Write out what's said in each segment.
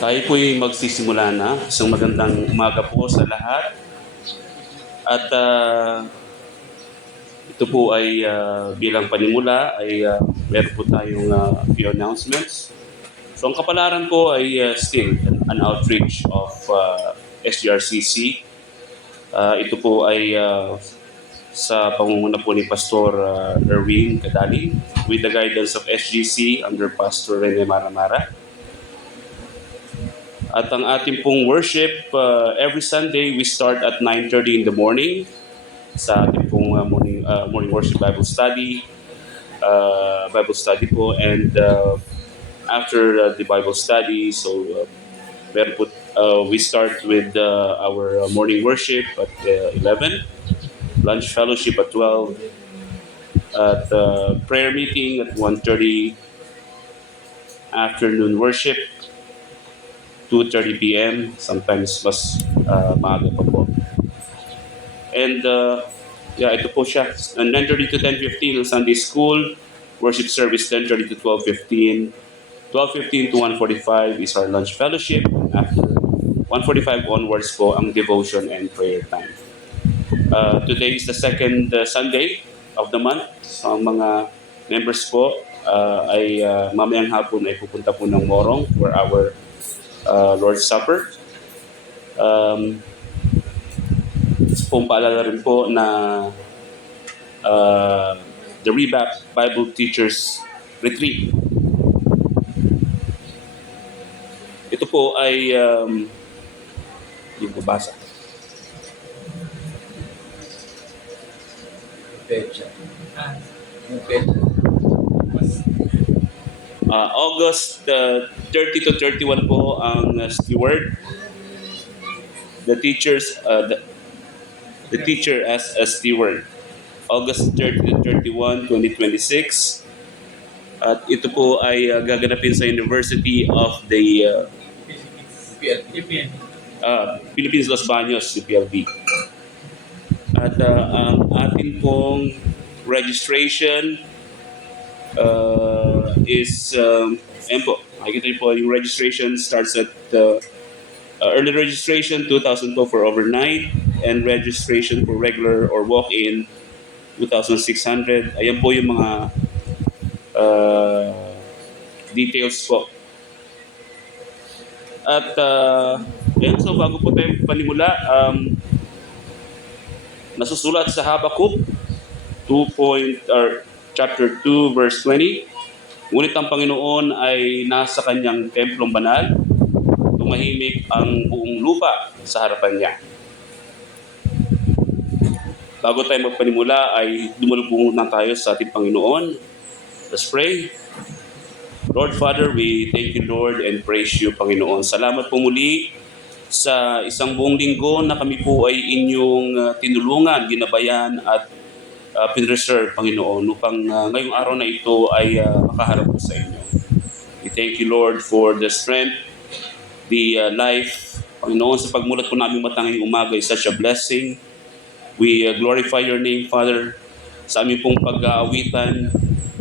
Tayo po'y magsisimula na. Isang magandang umaga po sa lahat. At ito po ay bilang panimula ay meron po tayong few announcements. So ang kapalaran po ay still an outreach of SGRCC. Ito po ay sa pangunguna po ni Pastor Erwin Cadaling with the guidance of SGC under Pastor Rene Maramara. At ang ating pong worship, every Sunday we start at 9:30 in the morning sa ating pong morning worship Bible study po. And after the Bible study, so we start with our morning worship at 11, lunch fellowship at 12, at prayer meeting at 1:30, afternoon worship 2:30 p.m. Sometimes mas maaga pa po. And ito po siya. 9:30 to 10:15 ang Sunday School. Worship service 10:30 to 12:15. 12:15 to 1:45 is our lunch fellowship. And after 1:45 onwards po ang devotion and prayer time. Today is the second Sunday of the month. So ang mga members po ay mamayang hapon ay pupunta po ng Morong for our Lord's Supper. Kung paalala rin po na the Revamp Bible Teachers Retreat. Ito po ay yung babasa. August 30 to 31 po ang steward. The teacher as a steward. August 30 to 31, 2026. At ito po ay gaganapin sa University of the Philippines Los Baños, UPLB. At ang ating pong registration is ayan po, makikita niyo po yung registration starts at early registration 2,000 po for overnight, and registration for regular or walk-in 2,600. Ayan po yung mga details po. At ayan, so bago po tayo panimula, nasusulat sa Habakkuk chapter 2 verse 20. Ngunit ang Panginoon ay nasa kanyang templong banal, tumahimik ang buong lupa sa harapan niya. Bago tayo magpanimula ay dumalubong na tayo sa ating Panginoon. Let's pray. Lord Father, we thank you, Lord, and praise you, Panginoon. Salamat po muli sa isang buong linggo na kami po ay inyong tinulungan, ginabayan at pinreserve, Panginoon, upang ngayong araw na ito ay makaharap po sa inyo. We thank you, Lord, for the strength, the life. Panginoon, sa pagmulat po namin matanging umaga is such a blessing. We glorify your name, Father, sa aming pong pag-aawitan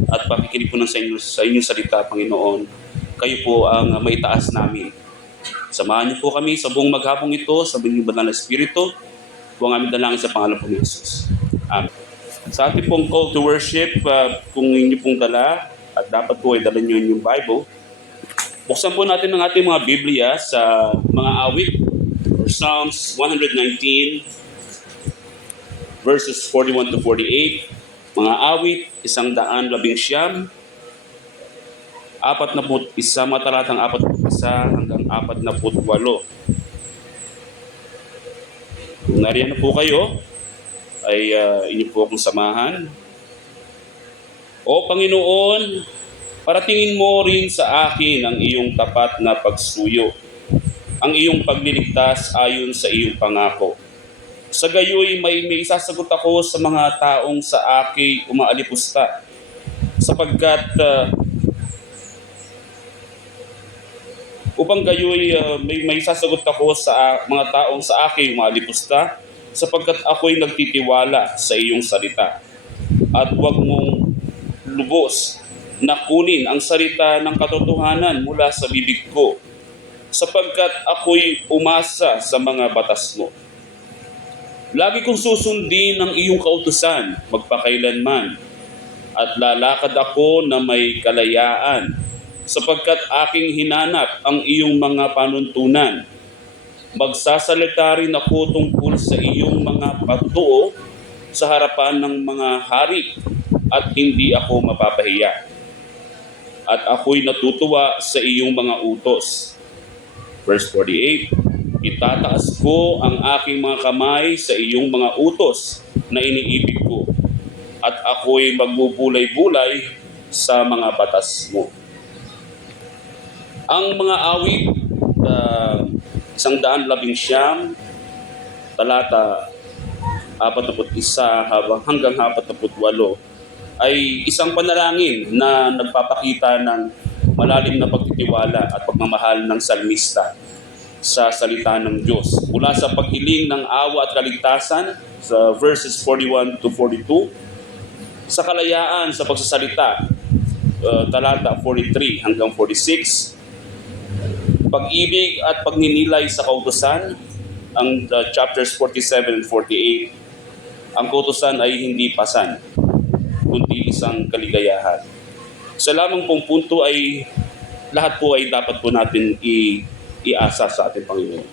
at pakikinig po sa inyong salita, Panginoon. Kayo po ang maitaas namin. Samahan niyo po kami sa buong maghapong ito, sa inyong banal na Espiritu. Po ang aming dalangin sa pangalan po ni Jesus. Amen. Sa ating pong call to worship, kung inyo pong dala, at dapat po ay dala niyo yung Bible, buksan po natin ang ating mga Biblia sa mga awit, or Psalms 119, verses 41 to 48, mga awit, 119, 41, matalatang 41 hanggang 48. Kung nariyan na po kayo, ay inyo po akong samahan. O Panginoon, paratingin mo rin sa akin ang iyong tapat na pagsuyo, ang iyong pagliligtas ayon sa iyong pangako. Sa gayoy may isasagot ako sa mga taong sa akin umaalipusta, sapagkat upang gayoy may isasagot ako sa mga taong sa akin umaalipusta, sapagkat ako'y nagtitiwala sa iyong salita. At huwag mong lubos na kunin ang salita ng katotohanan mula sa bibig ko. sapagkat ako'y umasa sa mga batas mo. Lagi kong susundin ang iyong kautusan magpakailanman at lalakad ako na may kalayaan sapagkat aking hinanap ang iyong mga panuntunan. Magsasalita rin ako tungkol sa iyong mga pagtuo sa harapan ng mga hari at hindi ako mapapahiya. At ako'y natutuwa sa iyong mga utos. Verse 48, itataas ko ang aking mga kamay sa iyong mga utos na iniibig ko, at ako'y magbubulay-bulay sa mga batas mo. Ang mga awit, 119, talata 41 hanggang 48, ay isang panalangin na nagpapakita ng malalim na pagtitiwala at pagmamahal ng salmista sa salita ng Diyos. Mula sa paghiling ng awa at kaligtasan sa verses 41 to 42, sa kalayaan sa pagsasalita, talata 43 hanggang 46, pag-ibig at pagninilay sa kautusan, ang chapters 47 and 48, ang kautusan ay hindi pasan, kundi isang kaligayahan. Sa lamang pong punto ay lahat po ay dapat po natin iasa sa ating Panginoon.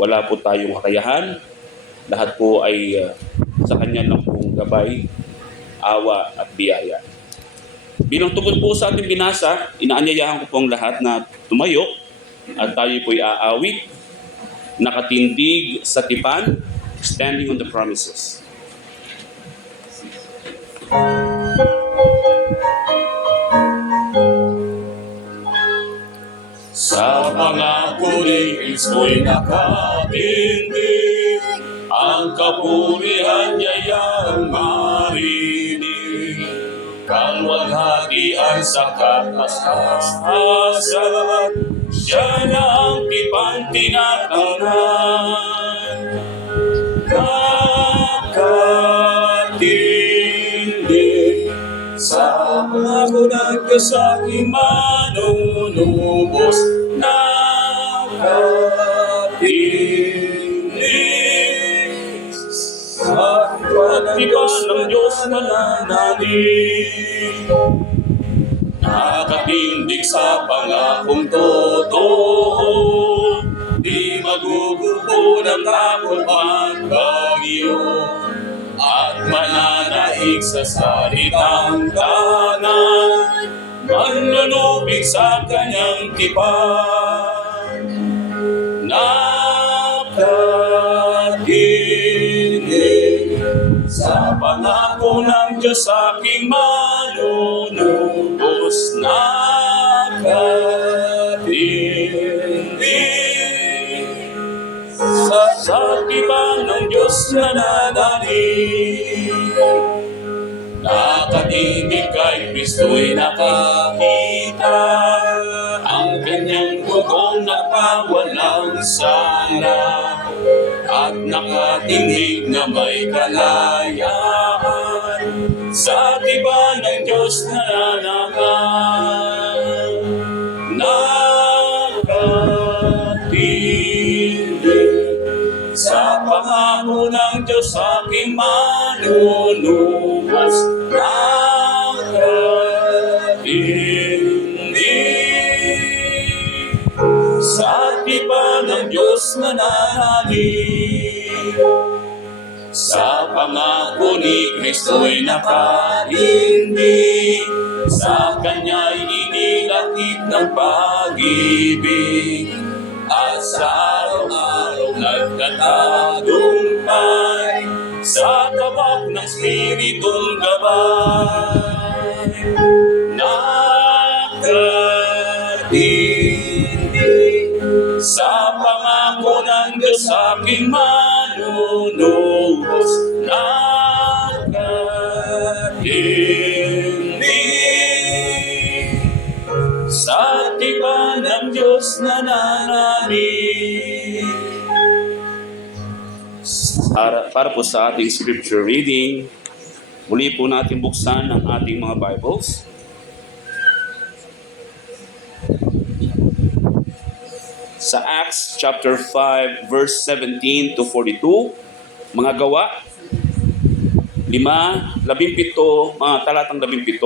Wala po tayong kakayahan, lahat po ay sa Kanya lang pong gabay, awa at biyaya. Bilang tugon po sa ating binasa, inaanyayahan ko pong lahat na tumayo at tayo po ay aawit, nakatindig sa tipan, standing on the promises. Sa pangako ni Kristo'y nakatindig, ang kapurihan niya'y marinig. Kalwaghatian sa kataas-taasan, siya na ang tipan tinatangnan. Nakatindig sa pangako ng Diyos aking manunubos. Nakatindig sa tipan ng Diyos mananalig. Nakatindig sa pangakong totoo, di magugupo ng takot magbagyo, at mananaig sa salitang tanan, manlulupig sa kanyang tipan. Nakatindig sa pangako ng Diyos aking manunubos. Nakatindig sa tipan ng Diyos nananalig. Nakatindig kay Kristo'y nakakita, ang kanyang dugong napawalang sala, at nakatindig na may kalayaan sa tipan ng Diyos nananagan. Nakatindig sa pangako ng Diyos aking manunubos. Nakatindig sa tipan ng Diyos nananalig. Sa pangako ni Kristo'y nakatindig, sa Kanya'y inilakip ng pag-ibig, at sa araw-araw nagtatagumpay sa tabak ng Spiritong gabay. Nakatindig sa pangako ng Diyos aking manunubos. Nakatindig sa tipan ng Diyos nananalig. Para po sa ating scripture reading, muli po natin buksan ang ating mga Bibles. sa Acts chapter 5 verse 17 to 42, mga gawa 5, 17, mga talatang 17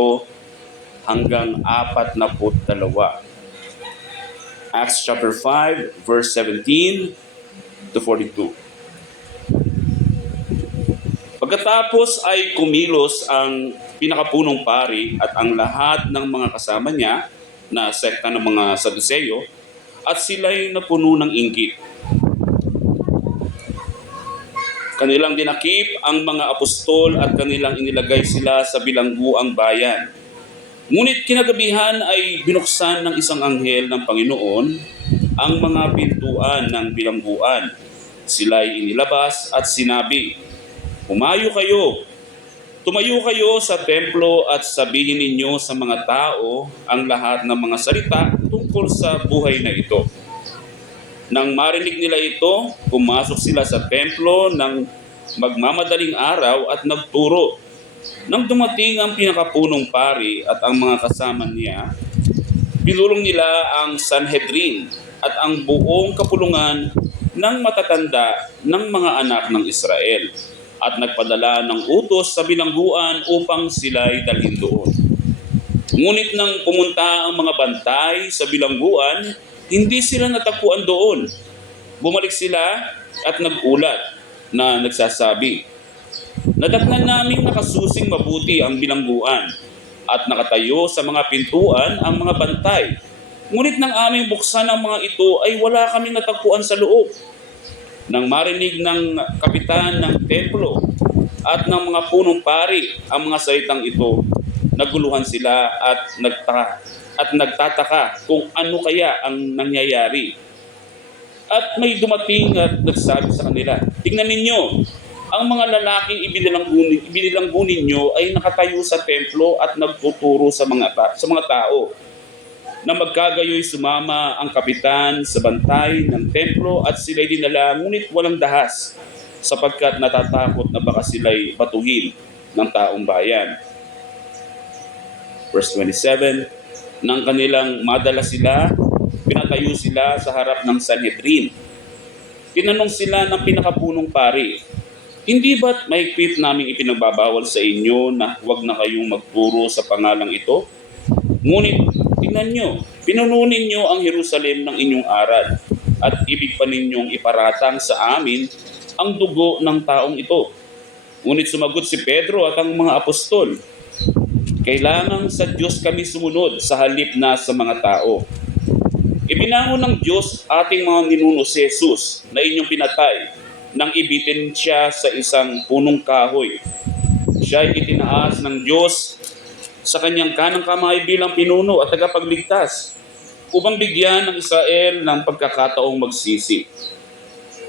hanggang 42. Acts chapter 5 verse 17 to 42. Pagkatapos ay kumilos ang pinakapunong pari at ang lahat ng mga kasama niya na sekta ng mga Saduseyo, at sila'y napuno ng inggit. Kanilang dinakip ang mga apostol at kanilang inilagay sila sa bilangguang bayan. Ngunit kinagabihan ay binuksan ng isang anghel ng Panginoon ang mga pintuan ng bilangguan. Sila'y inilabas at sinabi, Tumayo kayo sa templo at sabihin ninyo sa mga tao ang lahat ng mga salita tungkol sa buhay na ito. Nang marinig nila ito, pumasok sila sa templo ng magmamadaling araw at nagturo. Nang dumating ang pinakapunong pari at ang mga kasama niya, pinulong nila ang Sanhedrin at ang buong kapulungan ng matatanda ng mga anak ng Israel, at nagpadala ng utos sa bilangguan upang sila'y dalhin doon. Ngunit nang pumunta ang mga bantay sa bilangguan, hindi sila natagpuan doon. Bumalik sila at nagulat na nagsasabi, Nadatnan naming nakasusing mabuti ang bilangguan at nakatayo sa mga pintuan ang mga bantay. Ngunit nang aming buksan ang mga ito ay wala kaming natagpuan sa loob. Nang marinig ng kapitan ng templo at ng mga punong pari ang mga salitang ito, naguluhan sila at nagtataka kung ano kaya ang nangyayari. At may dumating at nagsabi sa kanila, Tingnan ninyo, ang mga lalaking ibinilanggo ninyo ay nakatayo sa templo at nagtuturo sa mga tao. Na magkagayoy sumama ang kapitan sa bantay ng templo at sila'y dinala, ngunit walang dahas, sapagkat natatakot na baka sila'y batuhin ng taong bayan. Verse 27, Nang kanilang madala sila, pinatayo sila sa harap ng Sanhedrin. Tinanong sila ng pinakapunong pari, Hindi ba't mahigpit naming ipinagbabawal sa inyo na huwag na kayong magturo sa pangalang ito? Ngunit tingnan nyo, pinuno ninyo ang Jerusalem ng inyong aral at ibig pa ninyong iparatang sa amin ang dugo ng taong ito. Ngunit sumagot si Pedro at ang mga apostol, Kailangan sa Diyos kami sumunod sa halip na sa mga tao. Ibinangon ng Diyos ating mga ninuno si Jesus na inyong pinatay nang ibitin siya sa isang punong kahoy. Siya ay itinaas ng Diyos sa kanyang kanang kamay bilang pinuno at tagapagligtas upang bigyan ng Israel ng pagkakataong magsisi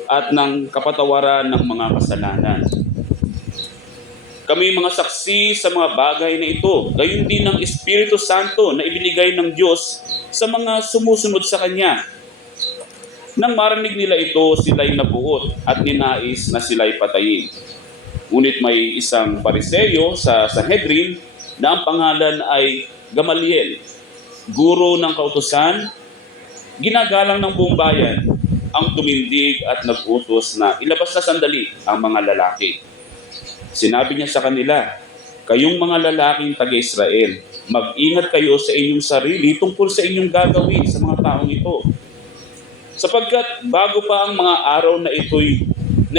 at ng kapatawaran ng mga kasalanan. Kami mga saksi sa mga bagay na ito, gayon din ng Espiritu Santo na ibinigay ng Diyos sa mga sumusunod sa Kanya. Nang marinig nila ito, sila'y nabuot at ninais na sila'y patayin. Ngunit may isang Pariseyo sa Sanhedrin na ang pangalan ay Gamaliel, guro ng kautusan, ginagalang ng buong bayan, ang tumindig at nag-utos na ilabas na sandali ang mga lalaki. Sinabi niya sa kanila, Kayong mga lalaking taga-Israel, mag-ingat kayo sa inyong sarili tungkol sa inyong gagawin sa mga taong ito. Sapagkat bago pa ang mga araw na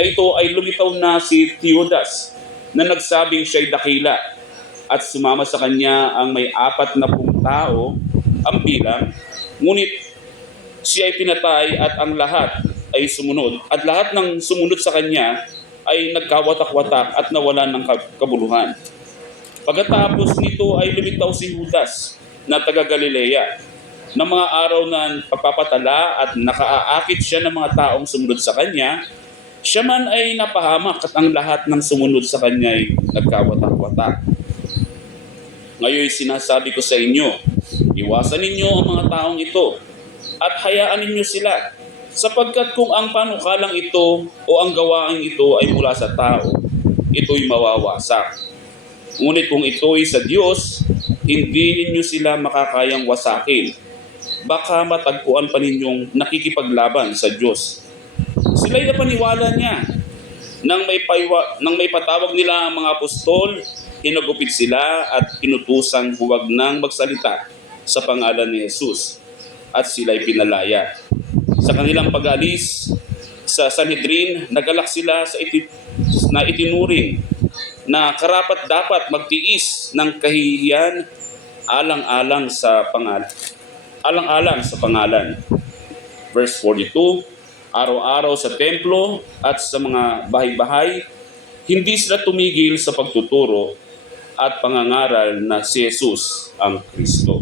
ito ay lumitaw na si Teudas na nagsabing siya'y dakila, at sumama sa kanya ang may 40 tao ang bilang, ngunit siya ay pinatay at ang lahat ay sumunod. At lahat ng sumunod sa kanya ay nagkawatak-watak at nawalan ng kabuluhan. Pagkatapos nito ay lumitaw si Judas na taga-Galilea na mga araw na pagpapatala at nakaaakit siya ng mga taong sumunod sa kanya. Siya man ay napahamak at ang lahat ng sumunod sa kanya ay nagkawatak-watak. Ngayon sinasabi ko sa inyo, iwasan ninyo ang mga taong ito at hayaan ninyo sila, sapagkat kung ang panukalang ito o ang gawain ito ay mula sa tao, ito'y mawawasak. Ngunit kung ito'y sa Diyos, hindi ninyo sila makakayang wasakin baka matagpuan pa ninyong nakikipaglaban sa Diyos. Sila'y napaniwala niya. Nang may patawag nila ang mga apostol, hinagupit sila at inutusang huwag nang magsalita sa pangalan ni Jesus at sila'y pinalaya. Sa kanilang pag-alis sa Sanhedrin, nagalak sila na itinuring na karapat dapat magtiis ng kahihiyan alang-alang sa pangalan. Verse 42, araw-araw sa templo at sa mga bahay-bahay, hindi sila tumigil sa pagtuturo at pangangaral na si Jesus ang Kristo.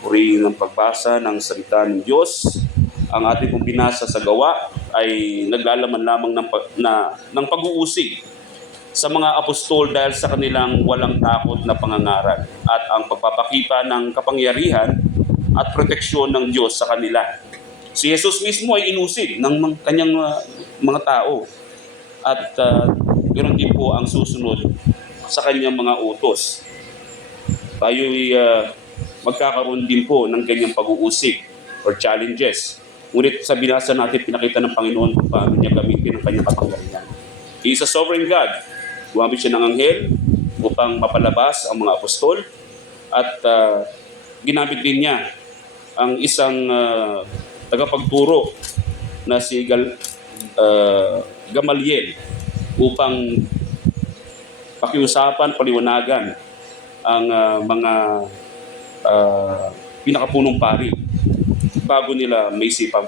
Puri ng pagbasa ng salita ng Diyos. Ang ating pong binasa sa gawa ay naglalaman lamang ng pag-uusig sa mga apostol dahil sa kanilang walang takot na pangangaral at ang pagpapakita ng kapangyarihan at proteksyon ng Diyos sa kanila. Si Jesus mismo ay inusig ng kanyang mga tao at ganoon din po ang susunod sa kanyang mga utos. Tayo'y magkakaroon din po ng ganyang pag-uusig or challenges. Ngunit sa binasa natin, pinakita ng Panginoon kung paano niya gamitin ang kanyang kapangyarihan. He is a sovereign God. Gumamit siya ng anghel upang mapalabas ang mga apostol at ginamit din niya ang isang tagapagturo na si Gamaliel upang pakiusapan, paliwanagan ang mga pinakapunong pari bago nila may isipang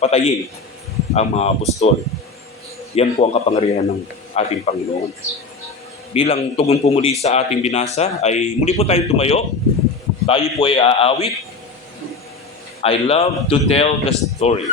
patayin ang mga apostol. Yan po ang kapangyarihan ng ating Panginoon. Bilang tugon po muli sa ating binasa, ay muli po tayong tumayo. Tayo po ay aawit. I love to tell the story.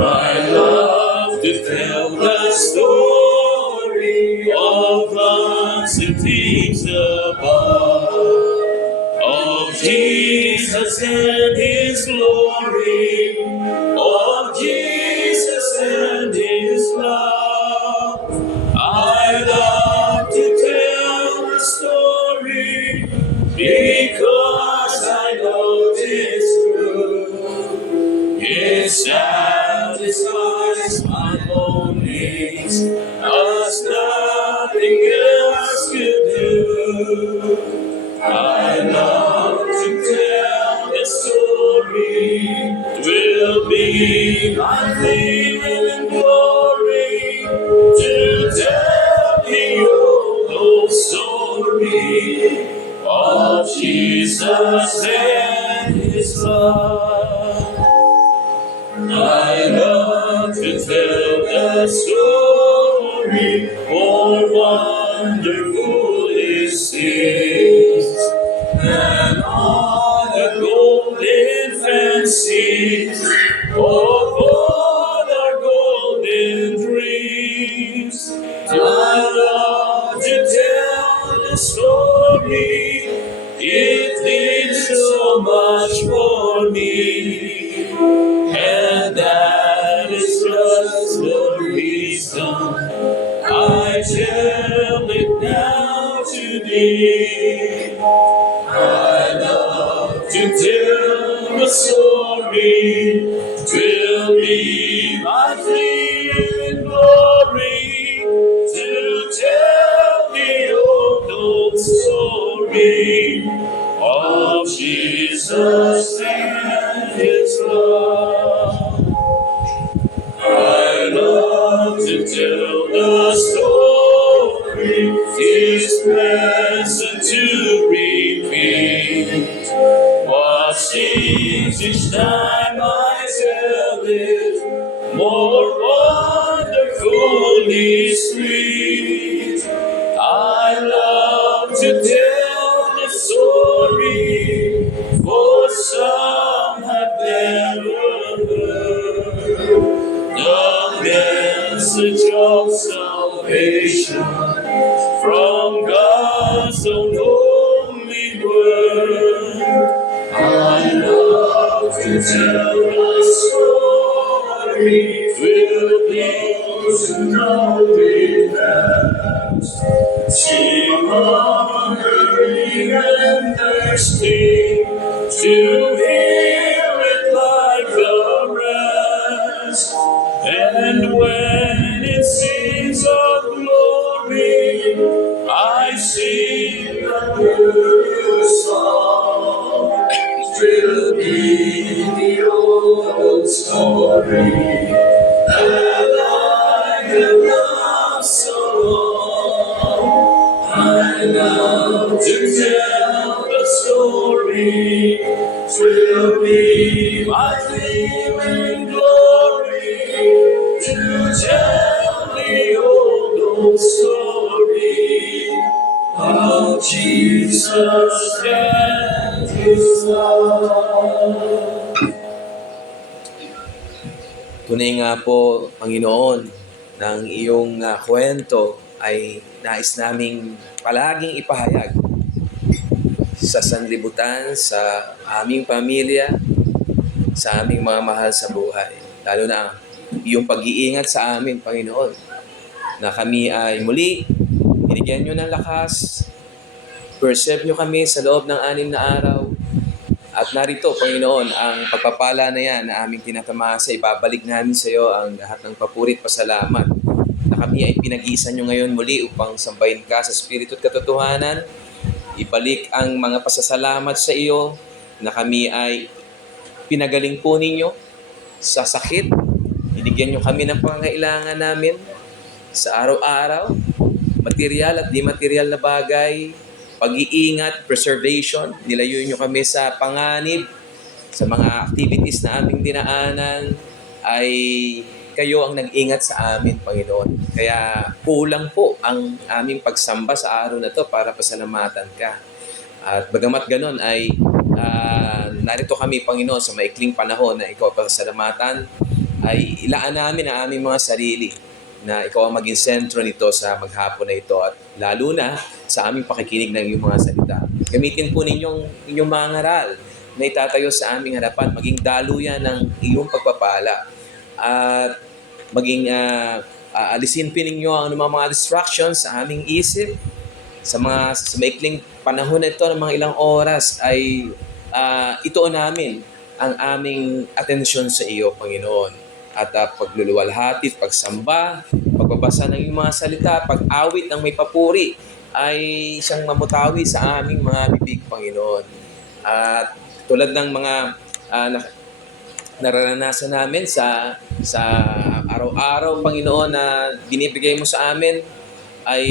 I love to tell the story of loves and things above, of Jesus and His glory, of Jesus and His love. I love to tell the story because I know it's true. It satisfies my longings as nothing else could do. I love to tell the story. It will be my theme and glory to tell the old story of Jesus and His love. I love to tell the story, for wonderful it seems, and all the golden fancies of all our golden dreams. I love to tell the story, it did so much for me. And that is just the reason I tell it now to thee. I love to tell the story, will be my theme and glory, to tell the old story of Jesus and His love. I love to tell the story, 'tis pleasant to repeat what seems each time I tell it more wonderfully sweet. I love to tell the story, for some have never heard the message of salvation from God's own holy word. I love to tell the glory will be trumpet bells. Sing hungering and thirsty to hear it like the rest. And when it sings of glory, I sing a new song. Will be the old story that I have loved so long. I love to tell the story. Will be my theme in glory to tell the old story of Jesus and His love. Tunay nga po, Panginoon, ng iyong kwento ay nais naming palaging ipahayag sa sanlibutan, sa aming pamilya, sa aming mga mahal sa buhay. Lalo na iyong pag-iingat sa amin, Panginoon, na kami ay muli, binigyan nyo ng lakas, preserve nyo kami sa loob ng 6 na araw, at narito, Panginoon, ang pagpapala na yan na aming tinatamasa, ibabalik namin sa iyo ang lahat ng papurit pasalamat na kami ay pinag-iisa nyo ngayon muli upang sambahin ka sa Espiritu at katotohanan. Ibalik ang mga pasasalamat sa iyo na kami ay pinagaling po ninyo sa sakit. Binigyan nyo kami ng pangangailangan namin sa araw-araw, material at di material na bagay, pag-iingat, preservation. Nilayo nyo kami sa panganib, sa mga activities na aming dinaanan, ay kayo ang nag-ingat sa amin, Panginoon. Kaya kulang po ang aming pagsamba sa araw na to para pasalamatan ka. At bagamat ganon ay narito kami, Panginoon, sa maikling panahon na ikaw pasalamatan, ay ilaan namin ang aming mga sarili na ikaw ang maging sentro nito sa maghapon na ito at lalo na sa aming pakikinig ng iyong mga salita. Gamitin po inyong mga ngaral na itatayo sa aming harapan, maging daluyan ng iyong pagpapala at maging alisin po ninyo ang mga distractions sa aming isip sa maikling panahon na ito ng mga ilang oras ay ituon namin ang aming atensyon sa iyo, Panginoon. At pagluluwalhati, pagsamba, pagbabasa ng iyong mga salita, pag-awit ng may papuri ay siyang mamutawi sa aming mga bibig, Panginoon. At tulad ng mga nararanasan namin sa araw-araw, Panginoon, na binibigay mo sa amin, ay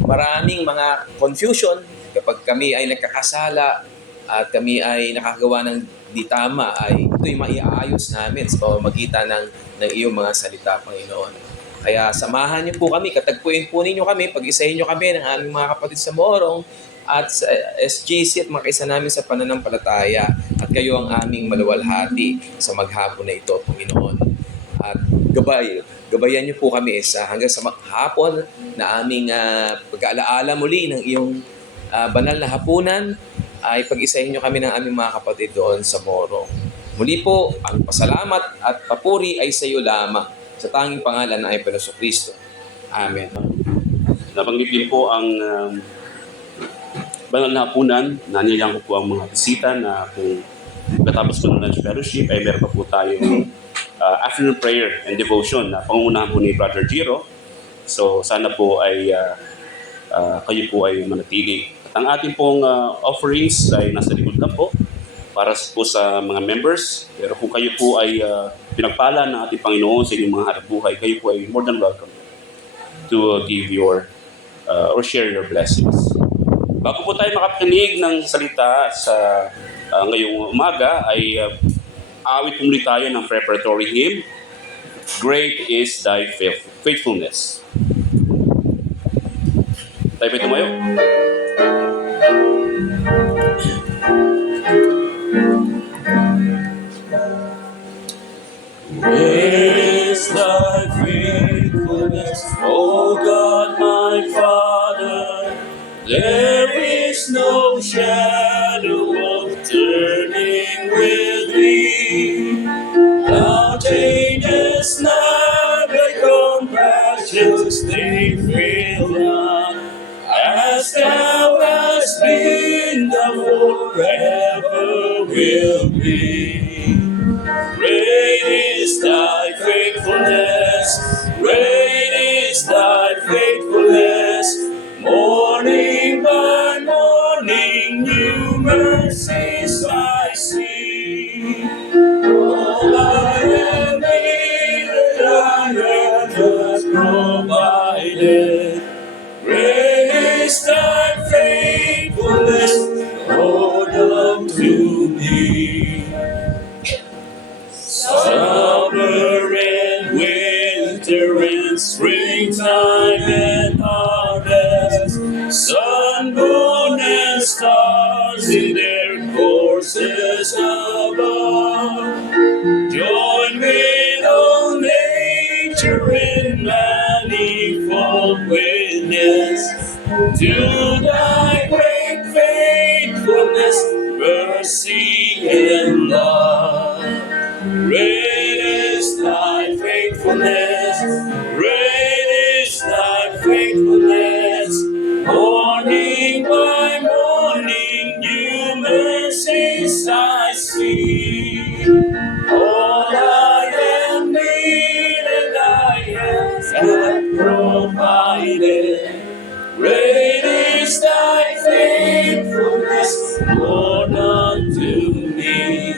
maraming mga confusion kapag kami ay nagkakasala at kami ay nakagawa ng di tama, ay ito'y maiaayos namin sa pamamagitan ng iyong mga salita, Panginoon. Kaya samahan niyo po kami, katagpuin po ninyo kami, pag-isahin niyo kami ng aming mga kapatid sa Morong at sa SGC at makisa namin sa pananampalataya at kayo ang aming maluwalhati sa maghapon na ito, Panginoon. At gabayan niyo po kami hanggang sa maghapon na aming pag-aalaala muli ng iyong banal na hapunan, ay pag-isahin nyo kami ng aming mga kapatid doon sa Morong. Muli po, ang pasalamat at papuri ay sa iyo lamang sa tanging pangalan ng Hesus Kristo. Amen. Nabanggit din po ang banal na hapunan. Naniyayang ko po ang mga bisita na kung katapos po ng lunch fellowship ay meron pa po tayong afternoon prayer and devotion na pangungunahan po ni Brother Giro. So sana po ay kayo po ay manatili. At ang ating pong offerings ay nasa likod lang po para po sa mga members. Pero kung kayo po ay pinagpala ng ating Panginoon sa inyong mga hanap buhay, kayo po ay more than welcome to give your or share your blessings. Bago po tayo makapakinig ng salita sa ngayong umaga, ay awit po muli tayo ng preparatory hymn, Great is Thy Faithfulness. Tayo pa tumayo. Great is Thy faithfulness, O God my Father. There is no shadow of turning with Thee. Thou changest will be. Great is thy faithfulness, great is thy faithfulness. Morning by morning, new mercies I see. All I have needed, thy hand has provided. Great is thy faithfulness, Lord, unto me. Summer and winter and springtime and harvest, sun, moon, and stars in their courses above, join with all nature in manifold witness to thy great faithfulness, mercy, and love. Great is thy faithfulness, great is thy faithfulness. Morning by morning, new mercies I see. All I am needed, thy hands have provided. Great is thy faithfulness, Lord, unto me.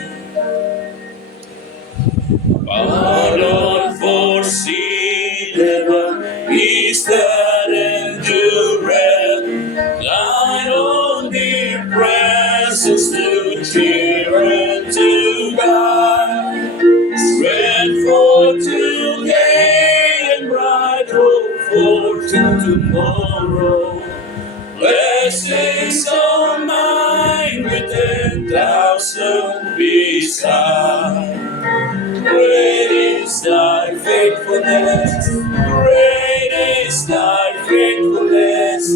But unforeseen peace that endureth, thine own dear presence to cheer and to guide. Strength for today and bright hope for tomorrow. Blessings on mine with 10,000 beside. Great is thy faithfulness, great is thy faithfulness.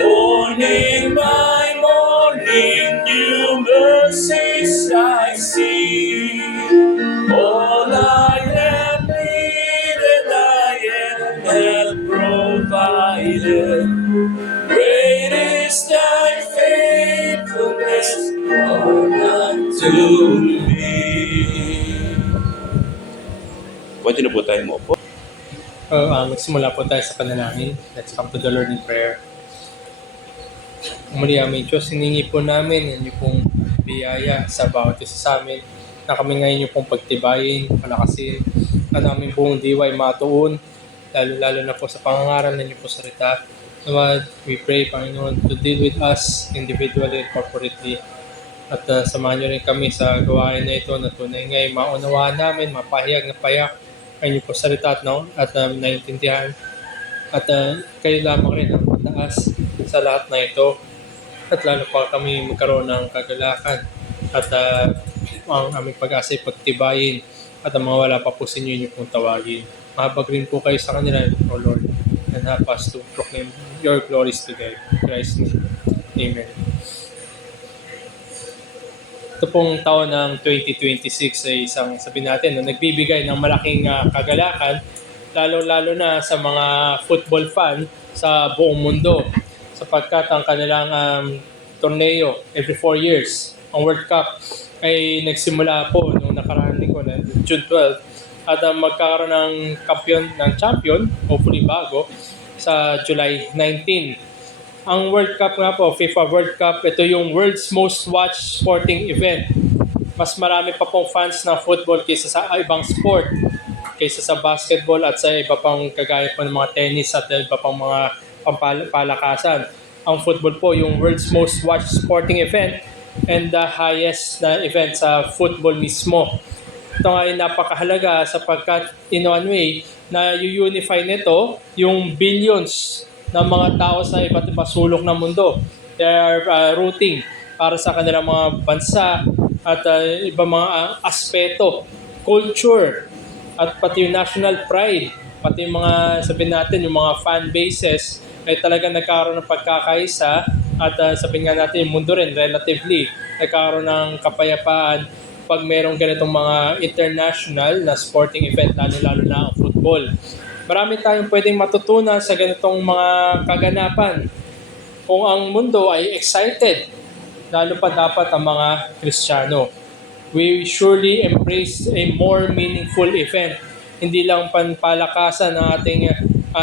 Morning by morning, new mercies I see. All I have needed, thy hand hath provided. Great is thy faithfulness, Lord, unto me. Pwede na po tayo mo po. Magsimula po tayo sa panalangin. Let's come to the Lord in prayer. Muli aming Diyos, hiningi po namin yan yung pong biyaya sa bawat isa sa amin na kami ngayon yung pong pagtibayin, palakasin, at aming buong diway matuon, lalo na po sa pangangaral ng inyong po salita. Lord, we pray, Panginoon, to deal with us individually and corporately. At samahan niyo rin kami sa gawain na ito na tunay ngayon maunawaan namin, mapahayag na payak ang inyong po salita at naiintindihan. At kayo lamang rin ang mataas sa lahat na ito. At lalo pa kami magkaroon ng kagalakan. At ang aming pag-asa ay pagtibayin. At ang mga wala pa po sa inyo pong tawagin. Mahabag rin po kayo sa kanila, O Lord. And help us to proclaim your glories today. In Christ's name. Amen. Ito pong taon ng 2026 ay isang, sabihin natin, na nagbibigay ng malaking kagalakan, lalo-lalo na sa mga football fan sa buong mundo, sapagkat ang kanilang torneo every 4 years, ang World Cup, ay nagsimula po noong nakaraang linggo na June 12 at magkakaroon ng champion, hopefully bago, sa July 19. Ang World Cup nga po, FIFA World Cup, ito yung world's most watched sporting event. Mas marami pa pong fans ng football kaysa sa ibang sport, kaysa sa basketball at sa iba pang kagaya pa ng mga tennis at iba pang mga palakasan. Ang football po yung world's most watched sporting event and the highest na event sa football mismo. Ito nga ay napakahalaga sapagkat in one way na unify nito yung billions ng mga tao sa iba't ibang sulok ng mundo. They are rooting para sa kanilang mga bansa at ibang mga aspeto, culture, at pati yung national pride, pati yung mga, sabihin natin, yung mga fan bases ay talaga nagkaroon ng pagkakaisa at sabihin nga natin yung mundo rin relatively nagkaroon ng kapayapaan pag merong ganitong mga international na sporting event, lalo-lalo na ang football. Marami tayong pwedeng matutunan sa ganitong mga kaganapan. Kung ang mundo ay excited, lalo pa dapat ang mga Kristiyano. we surely embrace a more meaningful event. Hindi lang panpalakasan ng ating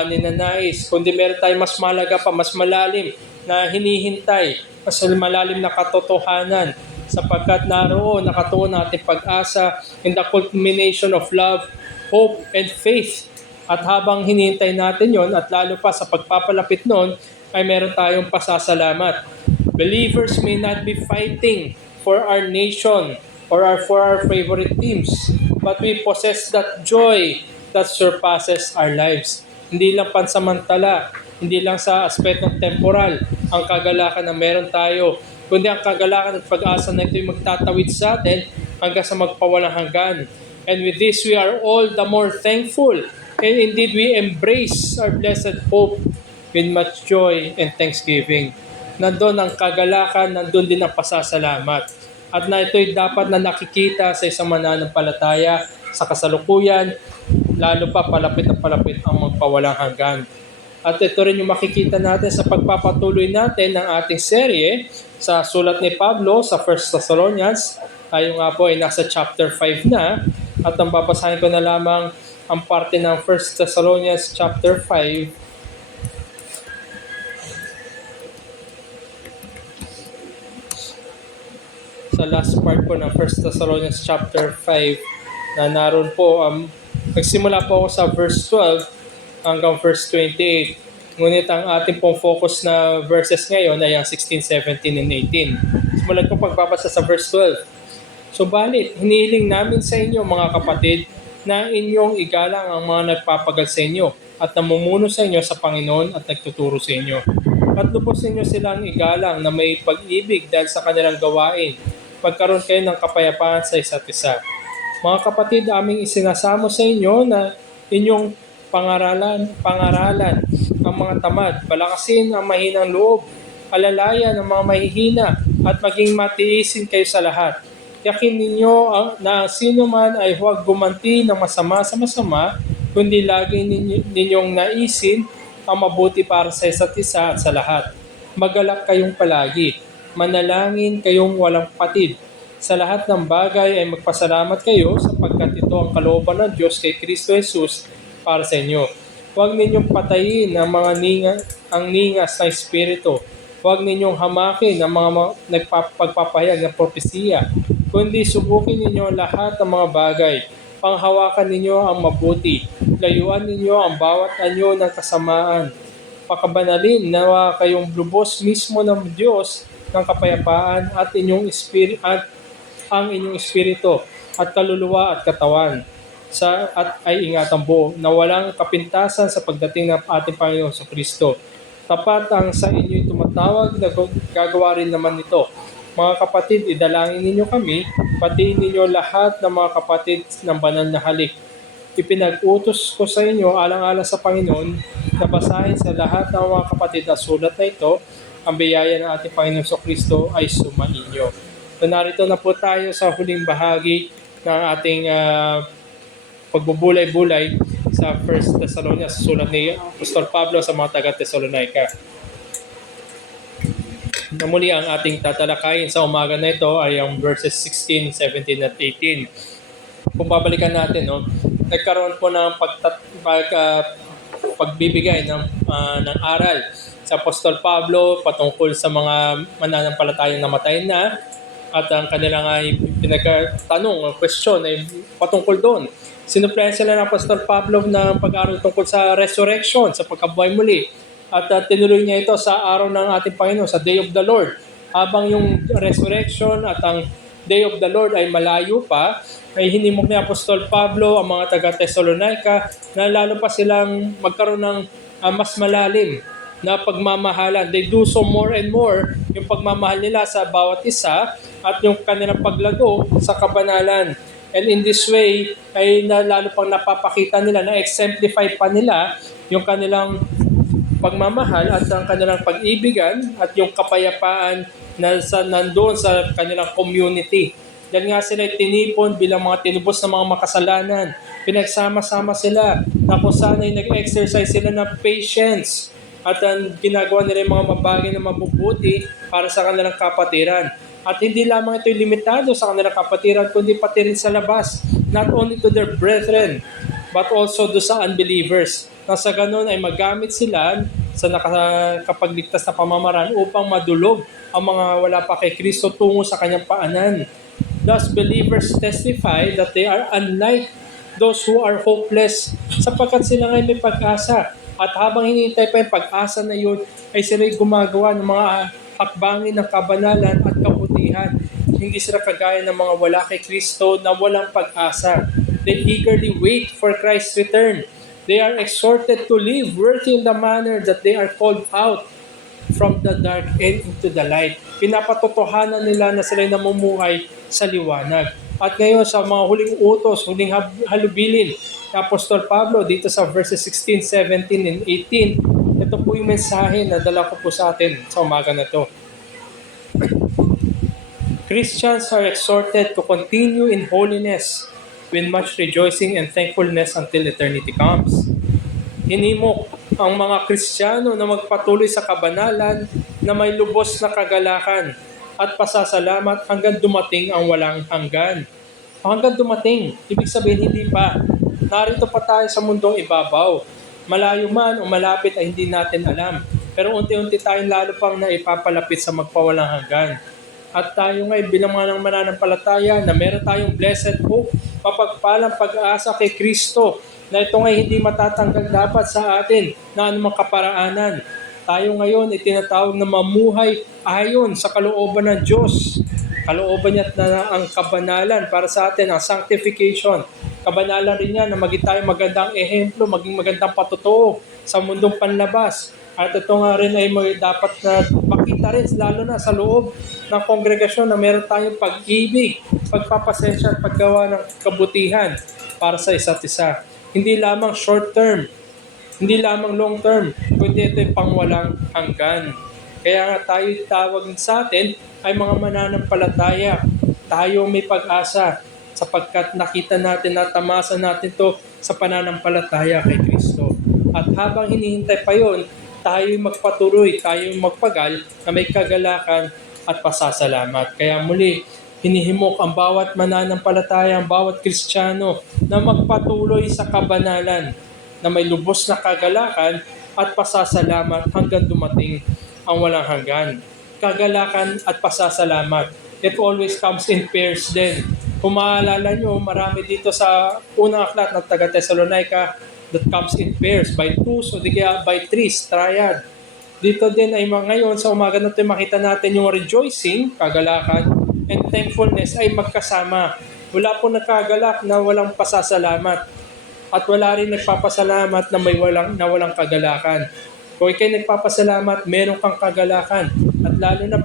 ninanais, kundi meron tayong mas malaga pa, mas malalim na hinihintay, mas malalim na katotohanan, sapagkat naroon nakatuon ang ating pag-asa in the culmination of love, hope, and faith. At habang hinihintay natin yon, at lalo pa sa pagpapalapit nun, ay meron tayong pasasalamat. Believers may not be fighting for our nation or for our favorite teams, but we possess that joy that surpasses our lives. Hindi lang pansamantala, hindi lang sa aspetong temporal ang kagalakan na meron tayo, kundi ang kagalakan at pag-asa na ito'y magtatawid sa atin hanggang sa magpawalang hanggan. And with this, we are all the more thankful, and indeed we embrace our blessed hope with much joy and thanksgiving. Nandun ang kagalakan, nandun din ang pasasalamat. At na ito'y dapat na nakikita sa isang mananampalataya sa kasalukuyan, lalo pa palapit na palapit ang magpawalang hanggan. At ito rin yung makikita natin sa pagpapatuloy natin ng ating serye sa sulat ni Pablo sa 1 Thessalonians. Tayo nga po ay nasa chapter 5 na, at ang babasahin ko na lamang ang parte ng 1 Thessalonians chapter 5. Sa last part po ng 1 Thessalonians chapter 5 na naroon po, nagsimula po ako sa verse 12 hanggang verse 28. Ngunit ang ating pong focus na verses ngayon ay ang 16, 17, and 18. Simulan ko pagbabasa sa verse 12. Subalit, hinihiling namin sa inyo mga kapatid na inyong igalang ang mga nagpapagal sa inyo at namumuno sa inyo sa Panginoon at nagtuturo sa inyo. At lubos ninyo silang igalang na may pag-ibig dahil sa kanilang gawain. Pagkaroon kayo ng kapayapaan sa isa't isa. Mga kapatid, aming isinasamo sa inyo na inyong pangaralan ang mga tamad, palakasin ang mahinang loob, alalayan ang mga mahihina, at maging matiisin kayo sa lahat. Yakin ninyo na sino man ay huwag gumanti ng masama sa masama, kundi lagi ninyong naisin ang mabuti para sa isa't isa at sa lahat. Magalak kayong palagi. Manalangin kayong walang patid. Sa lahat ng bagay ay magpasalamat kayo sapagkat ito ang kalooban ng Diyos kay Kristo Jesus para sa inyo. Huwag ninyong patayin ang mga ningas na espiritu. Huwag ninyong hamakin ang mga nagpapagpapahayag ng propesiya, kundi subukin ninyo lahat ng mga bagay. Panghawakan ninyo ang mabuti. Layuan ninyo ang bawat anyo ng kasamaan. Pakabanalin nawa kayong lubos mismo ng Diyos ng kapayapaan at ang inyong espiritu at kaluluwa at katawan at ay ingatan buo na walang kapintasan sa pagdating ng ating Panginoon sa Kristo. Tapat ang sa inyo'y tumatawag na gagawa rin naman nito. Mga kapatid, idalangin ninyo kami, pati ninyo lahat ng mga kapatid ng banal na halik. Ipinag-utos ko sa inyo alang-alang sa Panginoon na basahin sa lahat ng mga kapatid na sulat na ito. Ang biyaya ng ating Panginoon sa Kristo ay sumainyo. So narito na po tayo sa huling bahagi ng ating pagbubulay-bulay sa 1 Thessalonians, sulat ni Apostol Pablo sa mga taga-Thessalonica. Na muli ang ating tatalakayin sa umaga na ito ay ang verses 16, 17 at 18. Kung babalikan natin, nagkaroon po ng pagbibigay ng aral sa Apostol Pablo patungkol sa mga mananampalatayang namatay na, at ang kanilang ay pinagtanong, question ay patungkol doon. Sinuplayan sila ng Apostol Pablo ng pag-aaral tungkol sa resurrection, sa pagkabuhay muli. At tinuloy niya ito sa araw ng ating Panginoon, sa Day of the Lord. Habang yung resurrection at ang Day of the Lord ay malayo pa, ay hinimok ni Apostol Pablo ang mga taga-Thessalonica na lalo pa silang magkaroon ng mas malalim na pagmamahalan. They do so more and more, yung pagmamahal nila sa bawat isa at yung kanilang paglago sa kabanalan. And in this way, ay lalo pang napapakita nila, na-exemplify pa nila yung kanilang pagmamahal at ang kanilang pag-ibigan at yung kapayapaan na nandoon sa kanilang community. Dahil nga sila tinipon bilang mga tinubos na mga makasalanan. Pinagsama-sama sila na kung saan ay nag-exercise sila ng patience at ang ginagawa nila yung mga mabagay na mabubuti para sa kanilang kapatiran. At hindi lamang ito'y limitado sa kanilang kapatiran, kundi pati rin sa labas, not only to their brethren, but also do sa unbelievers. Na sa ganun ay magamit sila sa nakakapagligtas na pamamaraan upang madulog ang mga wala pa kay Kristo tungo sa kanyang paanan. Thus, believers testify that they are unlike those who are hopeless, sapagkat sila ngay may pag-asa. At habang hinihintay pa yung pag-asa na yun, ay sila'y gumagawa ng mga hakbangin ng kabanalan at kabutihan. Hindi sila kagaya ng mga wala kay Kristo na walang pag-asa. They eagerly wait for Christ's return. They are exhorted to live worthy in the manner that they are called out from the dark and into the light. Pinapatotohanan nila na sila'y namumuhay sa liwanag. At ngayon sa mga huling utos, huling halubilin ni Apostol Pablo dito sa verses 16, 17, and 18, ito po yung mensahe na dala ko po sa atin sa umaga na to. Christians are exhorted to continue in holiness with much rejoicing and thankfulness until eternity comes. Hinimok ang mga Kristiyano na magpatuloy sa kabanalan na may lubos na kagalakan at pasasalamat hanggang dumating ang walang hanggan. Hanggang dumating, ibig sabihin hindi pa. Narito pa tayo sa mundong ibabaw. Malayo man o malapit ay hindi natin alam. Pero unti-unti tayong lalo pang naipapalapit sa magpawalang hanggan. At tayo ngay bilang mga mananampalataya na meron tayong blessed hope, mapagpalang pag-asa kay Kristo, na ito ngay hindi matatanggal dapat sa atin na anumang kaparaanan. Tayo ngayon ay tinatawag na mamuhay ayon sa kalooban ng Diyos. Kalooban niya na ang kabanalan para sa atin, ang sanctification. Kabanalan rin niya na maging tayo magandang ehemplo, maging magandang patotoo sa mundong panlabas. At ito nga rin ay dapat na makita rin, lalo na sa loob ng kongregasyon na meron tayong pag-ibig, pagpapasensya at paggawa ng kabutihan para sa isa't isa. Hindi lamang short term, hindi lamang long term, kundi ito yung pangwalang hanggan. Kaya nga tayo tawag sa atin ay mga mananampalataya. Tayo may pag-asa sapagkat nakita natin at tamasa natin to sa pananampalataya kay Kristo. At habang hinihintay pa yon, tayo magpatuloy, tayo magpagal na may kagalakan at pasasalamat. Kaya muli, hinihimok ang bawat mananampalataya, ang bawat Kristiyano na magpatuloy sa kabanalan na may lubos na kagalakan at pasasalamat hanggang dumating ang walang hanggan. Kagalakan at pasasalamat, it always comes in pairs din. Kung maalala nyo, marami dito sa unang aklat ng taga-Thessalonica that comes in pairs, by two, so di kaya by three, triad. Dito din ay ngayon sa umaga na ito makita natin yung rejoicing, kagalakan, and thankfulness ay magkasama. Wala po nagkagalak na walang pasasalamat. At wala rin nagpapasalamat na walang kagalakan. Kung ikay nagpapasalamat, meron kang kagalakan. At lalo na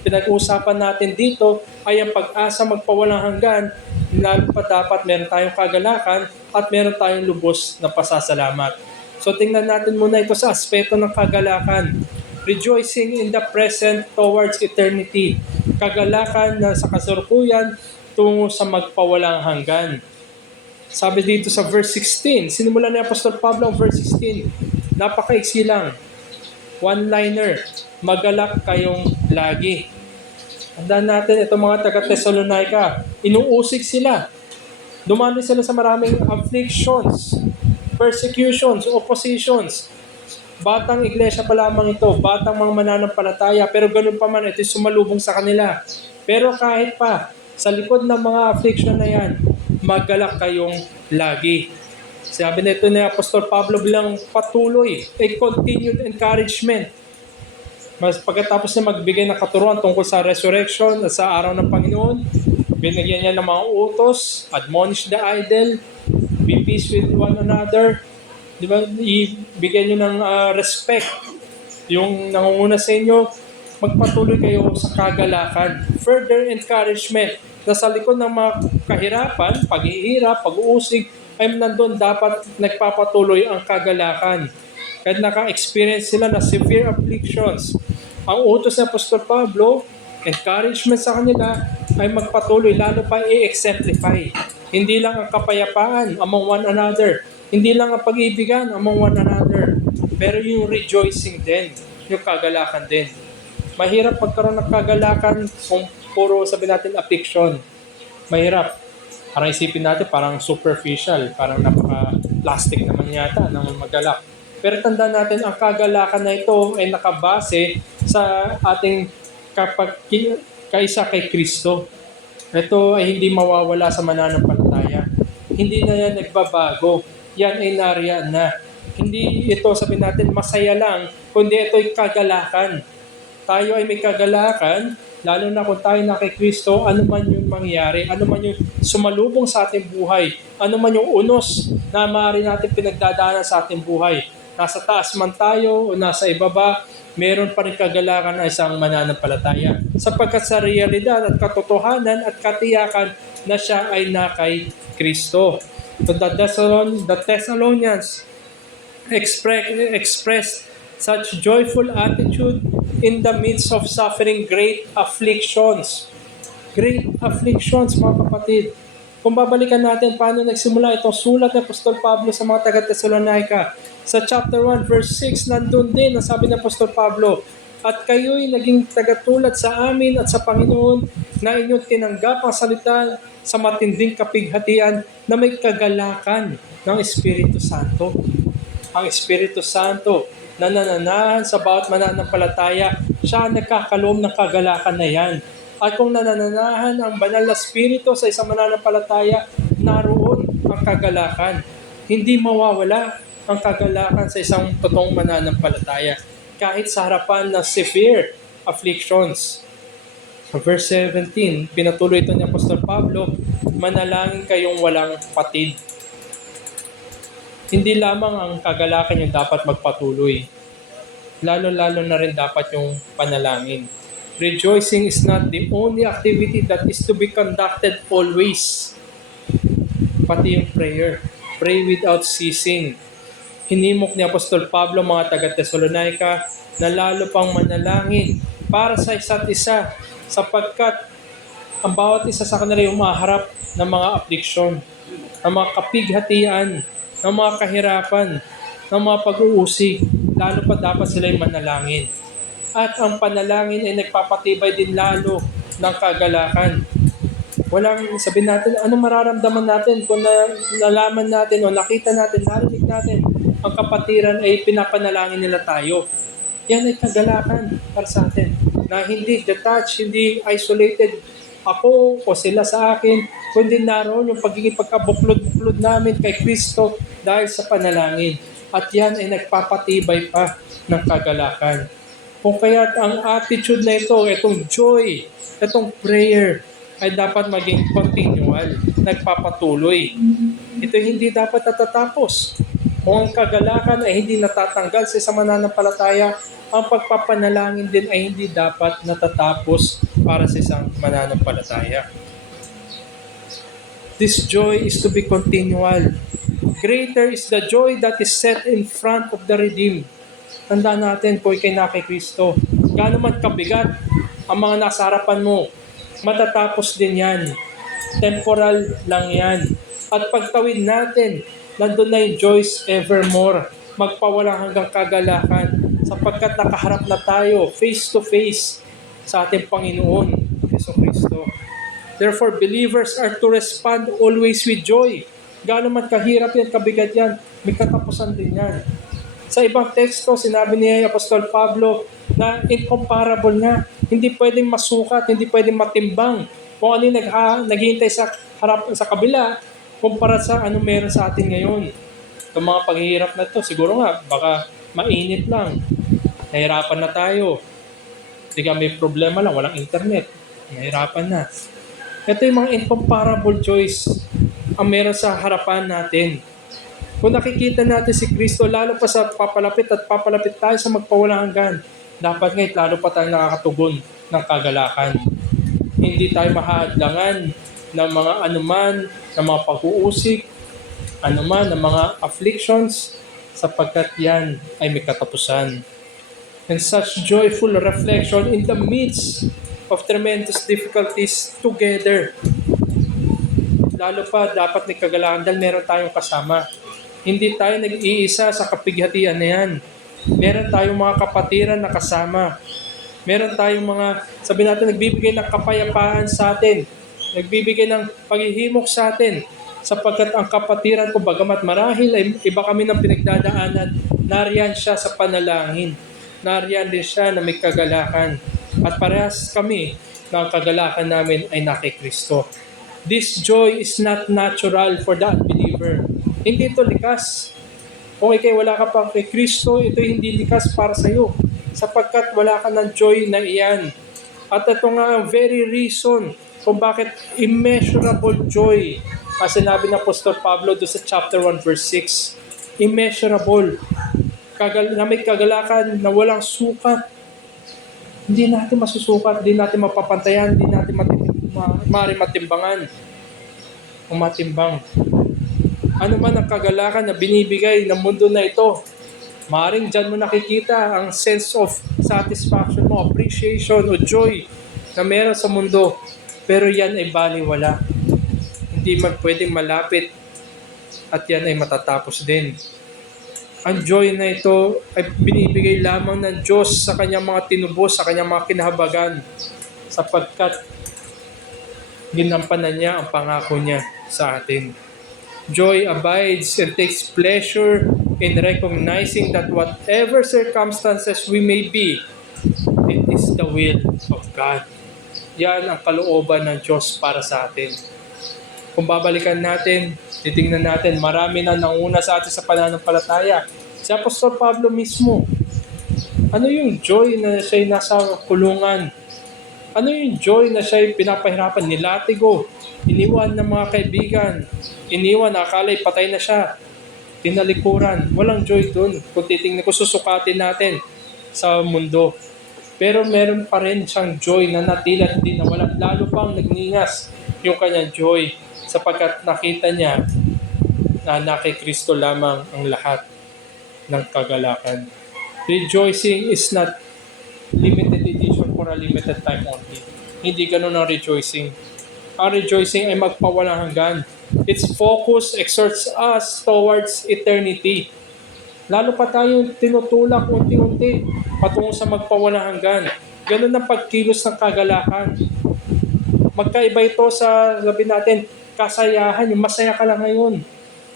pinag-uusapan natin dito ay ang pag-asa magpawalang hanggan, lalo pa dapat meron tayong kagalakan at meron tayong lubos na pasasalamat. So tingnan natin muna ito sa aspeto ng kagalakan. Rejoicing in the present towards eternity. Kagalakan na sa kasalukuyan tungo sa magpawalang hanggan. Sabi dito sa verse 16, sinimulan ni Apostol Pablo ang verse 16. Napakaiksi lang. One-liner, magalak kayong lagi. Tandaan natin itong mga taga-Thessalonica, inuusig sila. Dumami sila sa maraming afflictions, persecutions, oppositions. Batang iglesia pa lamang ito, batang mga mananampalataya, pero ganun pa man, ito sumalubong sa kanila. Pero kahit pa, sa likod ng mga affliction na yan, magalak kayong lagi. Sabi nito ni Apostol Pablo bilang patuloy, a continued encouragement. Mas pagkatapos na magbigay ng katuruan tungkol sa resurrection at sa araw ng Panginoon, binigyan niya ng mga utos, admonish the idle, be peace with one another, di ba? Ibigyan niyo ng respect yung nangunguna sa inyo, magpatuloy kayo sa kagalakan. Further encouragement na sa likod ng mga kahirapan, paghihirap, pag-uusig, ay nandun dapat nagpapatuloy ang kagalakan. Kahit naka-experience sila na severe afflictions. Ang utos ng Apostol Pablo, encouragement sa kanila ay magpatuloy, lalo pa i-exemplify. Hindi lang ang kapayapaan among one another, hindi lang ang pag-ibigan among one another, pero yung rejoicing din, yung kagalakan din. Mahirap magkaroon ng kagalakan kung puro sabi natin affliction. Mahirap. Parang isipin natin parang superficial, parang napaka-plastic naman yata ng magalak. Pero tandaan natin ang kagalakan na ito ay nakabase sa ating kaisa kay Kristo. Ito ay hindi mawawala sa mananampalataya. Hindi na yan nagbabago. Yan ay nariyan na. Hindi ito sabi natin masaya lang, kundi ito ay kagalakan. Tayo ay may kagalakan, lalo na kung tayo na kay Kristo, ano man yung mangyari, ano man yung sumalubong sa ating buhay, ano man yung unos na maaari natin pinagdadaanan sa ating buhay. Nasa taas man tayo o nasa ibaba, meron pa rin kagalakan na isang mananampalataya. Sapagkat sa realidad at katotohanan at katiyakan na siya ay na kay Kristo. So the Thessalonians expressed such joyful attitude in the midst of suffering great afflictions. Great afflictions, mga kapatid. Kung babalikan natin paano nagsimula itong sulat ni Apostol Pablo sa mga taga-Thessalonica. Sa chapter 1, verse 6, nandun din ang sabi ni Apostol Pablo, at kayo'y naging tagatulad sa amin at sa Panginoon na inyong tinanggap ang salita sa matinding kapighatian na may kagalakan ng Espiritu Santo. Ang Espiritu Santo na nananahan sa bawat mananampalataya, siya ang nagkakaloob ng kagalakan na yan. At kung nananahan ang banal na Espiritu sa isang mananampalataya, naroon ang kagalakan. Hindi mawawala ang kagalakan sa isang totoong mananampalataya kahit sa harapan ng severe afflictions. Verse 17, pinatuloy ito ni Apostol Pablo, manalangin kayong walang patid. Hindi lamang ang kagalakan yung dapat magpatuloy. Lalo-lalo na rin dapat yung panalangin. Rejoicing is not the only activity that is to be conducted always. Pati yung prayer. Pray without ceasing. Hinimok ni Apostol Pablo mga taga-Thessalonica na lalo pang manalangin para sa isa't isa sapagkat ang bawat isa sa kanila yung maharap ng mga affliction, ng mga kapighatian, ng mga kahirapan, ng mga pag-uusig, lalo pa dapat sila yung manalangin. At ang panalangin ay nagpapatibay din lalo ng kagalakan. Walang sabihin natin, anong mararamdaman natin kung nalaman natin o nakita natin, narinig natin, ang kapatiran ay pinapanalangin nila tayo. Yan ay kagalakan para sa atin. Na hindi detached, hindi isolated ako o sila sa akin, kundi naroon yung pagiging pagkabuklod-buklod namin kay Kristo dahil sa panalangin. At yan ay nagpapatibay pa ng kagalakan. Kung kaya't ang attitude na ito, itong joy, itong prayer, ay dapat maging continual, nagpapatuloy. Ito hindi dapat natatapos. Kung ang kagalakan ay hindi natatanggal sa isang mananampalataya, ang pagpapanalangin din ay hindi dapat natatapos para sa isang mananampalataya. This joy is to be continual. Greater is the joy that is set in front of the redeemed. Tandaan natin kung ikay na kay Kristo. Gaano man kabigat ang mga nasa harapan mo, matatapos din yan. Temporal lang yan. At pagtawid natin, nandun na yung joys evermore. Magpawalang hanggang kagalakan sapagkat nakaharap na tayo face to face sa ating Panginoon, Yesu Kristo. Therefore, believers are to respond always with joy. Gaano man kahirap yan, kabigat yan, may katapusan din yan. Sa ibang teksto, sinabi ni Apostol Pablo na incomparable na. Hindi pwedeng masukat, hindi pwedeng matimbang kung ano yung naghihintay sa kabila kumpara sa ano meron sa atin ngayon. Itong mga paghihirap na ito, siguro nga, baka mainit lang. Nahirapan na tayo. Hindi ka may problema lang, walang internet. Nahirapan na. Ito yung mga incomparable joys ang meron sa harapan natin. Kung nakikita natin si Kristo, lalo pa sa papalapit tayo sa magpawalang hanggan, dapat ngayon lalo pa tayo nakakatugon ng kagalakan. Hindi tayo mahadlangan ng mga anuman, ng mga pag-uusig, anuman, ng mga afflictions, sapagkat yan ay may katapusan. And such joyful reflection in the midst of tremendous difficulties together. Lalo pa dapat may kagalakan dahil meron tayong kasama. Hindi tayo nag-iisa sa kapighatian na yan. Meron tayong mga kapatiran na kasama. Meron tayong mga, sabi natin, nagbibigay ng kapayapaan sa atin. Nagbibigay ng paghihimok sa atin. Sapagkat ang kapatiran ko, bagamat marahil ay iba kami ng pinagdadaanan, nariyan siya sa panalangin. Nariyan din siya na may kagalakan. At parehas kami na ang kagalakan namin ay na kay Kristo. This joy is not natural for the unbeliever. Hindi ito likas. Kung ikay wala ka pa kay Kristo, ito hindi likas para sa iyo. Sapagkat wala ka ng joy na iyan. At ito nga ang very reason kung bakit immeasurable joy. As sinabi ng Apostol Pablo doon sa chapter 1 verse 6. Immeasurable. Na may kagalakan na walang sukat. Hindi natin masusukat, hindi natin mapapantayan, hindi natin matimbangan o matimbang. Ano man ang kagalakan na binibigay ng mundo na ito, maaaring dyan mo nakikita ang sense of satisfaction mo, appreciation o joy na meron sa mundo. Pero yan ay baliwala. Hindi man pwedeng malapit at yan ay matatapos din. Ang joy na ito ay binibigay lamang ng Diyos sa kanyang mga tinubos, sa kanyang mga kinahabagan, sapagkat ginampanan niya ang pangako niya sa atin. Joy abides and takes pleasure in recognizing that whatever circumstances we may be, it is the will of God. Yan ang kalooban ng Diyos para sa atin. Kung babalikan natin, titingnan natin, marami na nanguna sa atin sa pananampalataya. Si Apostol Pablo mismo, ano yung joy na siya'y nasa kulungan? Ano yung joy na siya'y pinapahirapan? Nilatigo, iniwan ng mga kaibigan, iniwan, akala'y patay na siya, tinalikuran. Walang joy dun. Kung titingnan, kung susukatin natin sa mundo. Pero meron pa rin siyang joy na natila, hindi nawala. Lalo pang nagningas yung kanyang joy sapagkat nakita niya na kay Kristo lamang ang lahat ng kagalakan. Rejoicing is not limited edition for a limited time only. Hindi ganun ang rejoicing. Ang rejoicing ay magpawalang hanggan. Its focus exerts us towards eternity. Lalo pa tayong tinutulak unti-unti patungo sa magpawalang hanggan. Ganun ang pagkilos ng kagalakan. Magkaiba ito sa, sabi natin, kasayahan. Yung masaya ka lang ngayon.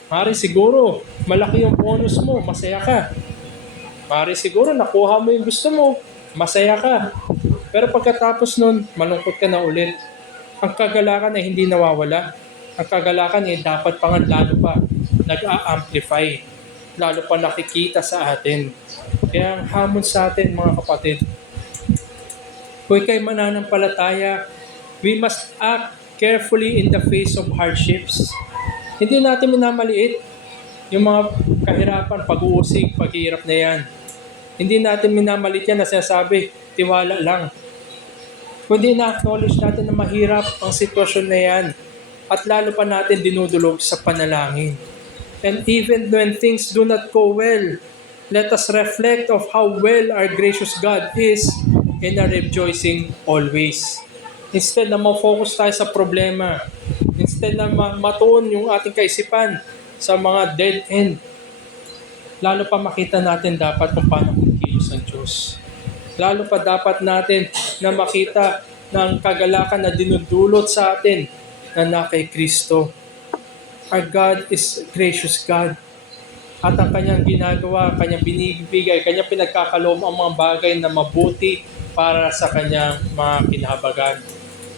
Mari siguro, malaki yung bonus mo, masaya ka. Mari siguro, nakuha mo yung gusto mo, masaya ka. Pero pagkatapos nun, malungkot ka na ulit. Ang kagalakan ay hindi nawawala. Ang kagalakan ay dapat pa nga lalo pa nag-a-amplify. Lalo pa nakikita sa atin. Kaya ang hamon sa atin, mga kapatid, kung ikay mananampalataya, we must act carefully in the face of hardships. Hindi natin minamaliit yung mga kahirapan, pag-uusig, paghihirap na yan. Hindi natin minamaliit yan na sinasabi, tiwala lang. Kundi na-acknowledge natin na mahirap ang sitwasyon na yan. At lalo pa natin dinudulog sa panalangin. And even when things do not go well, let us reflect of how well our gracious God is and are rejoicing always. Instead na ma-focus tayo sa problema, instead na matuon yung ating kaisipan sa mga dead end, lalo pa makita natin dapat kung paano kumikilos ang Diyos. Lalo pa dapat natin na makita ng kagalakan na dinudulot sa atin na kay Kristo. Our God is gracious God. At ang kanyang ginagawa, kanyang binibigay, kanyang pinagkakaloob ang mga bagay na mabuti para sa kanyang mga kinahabagan.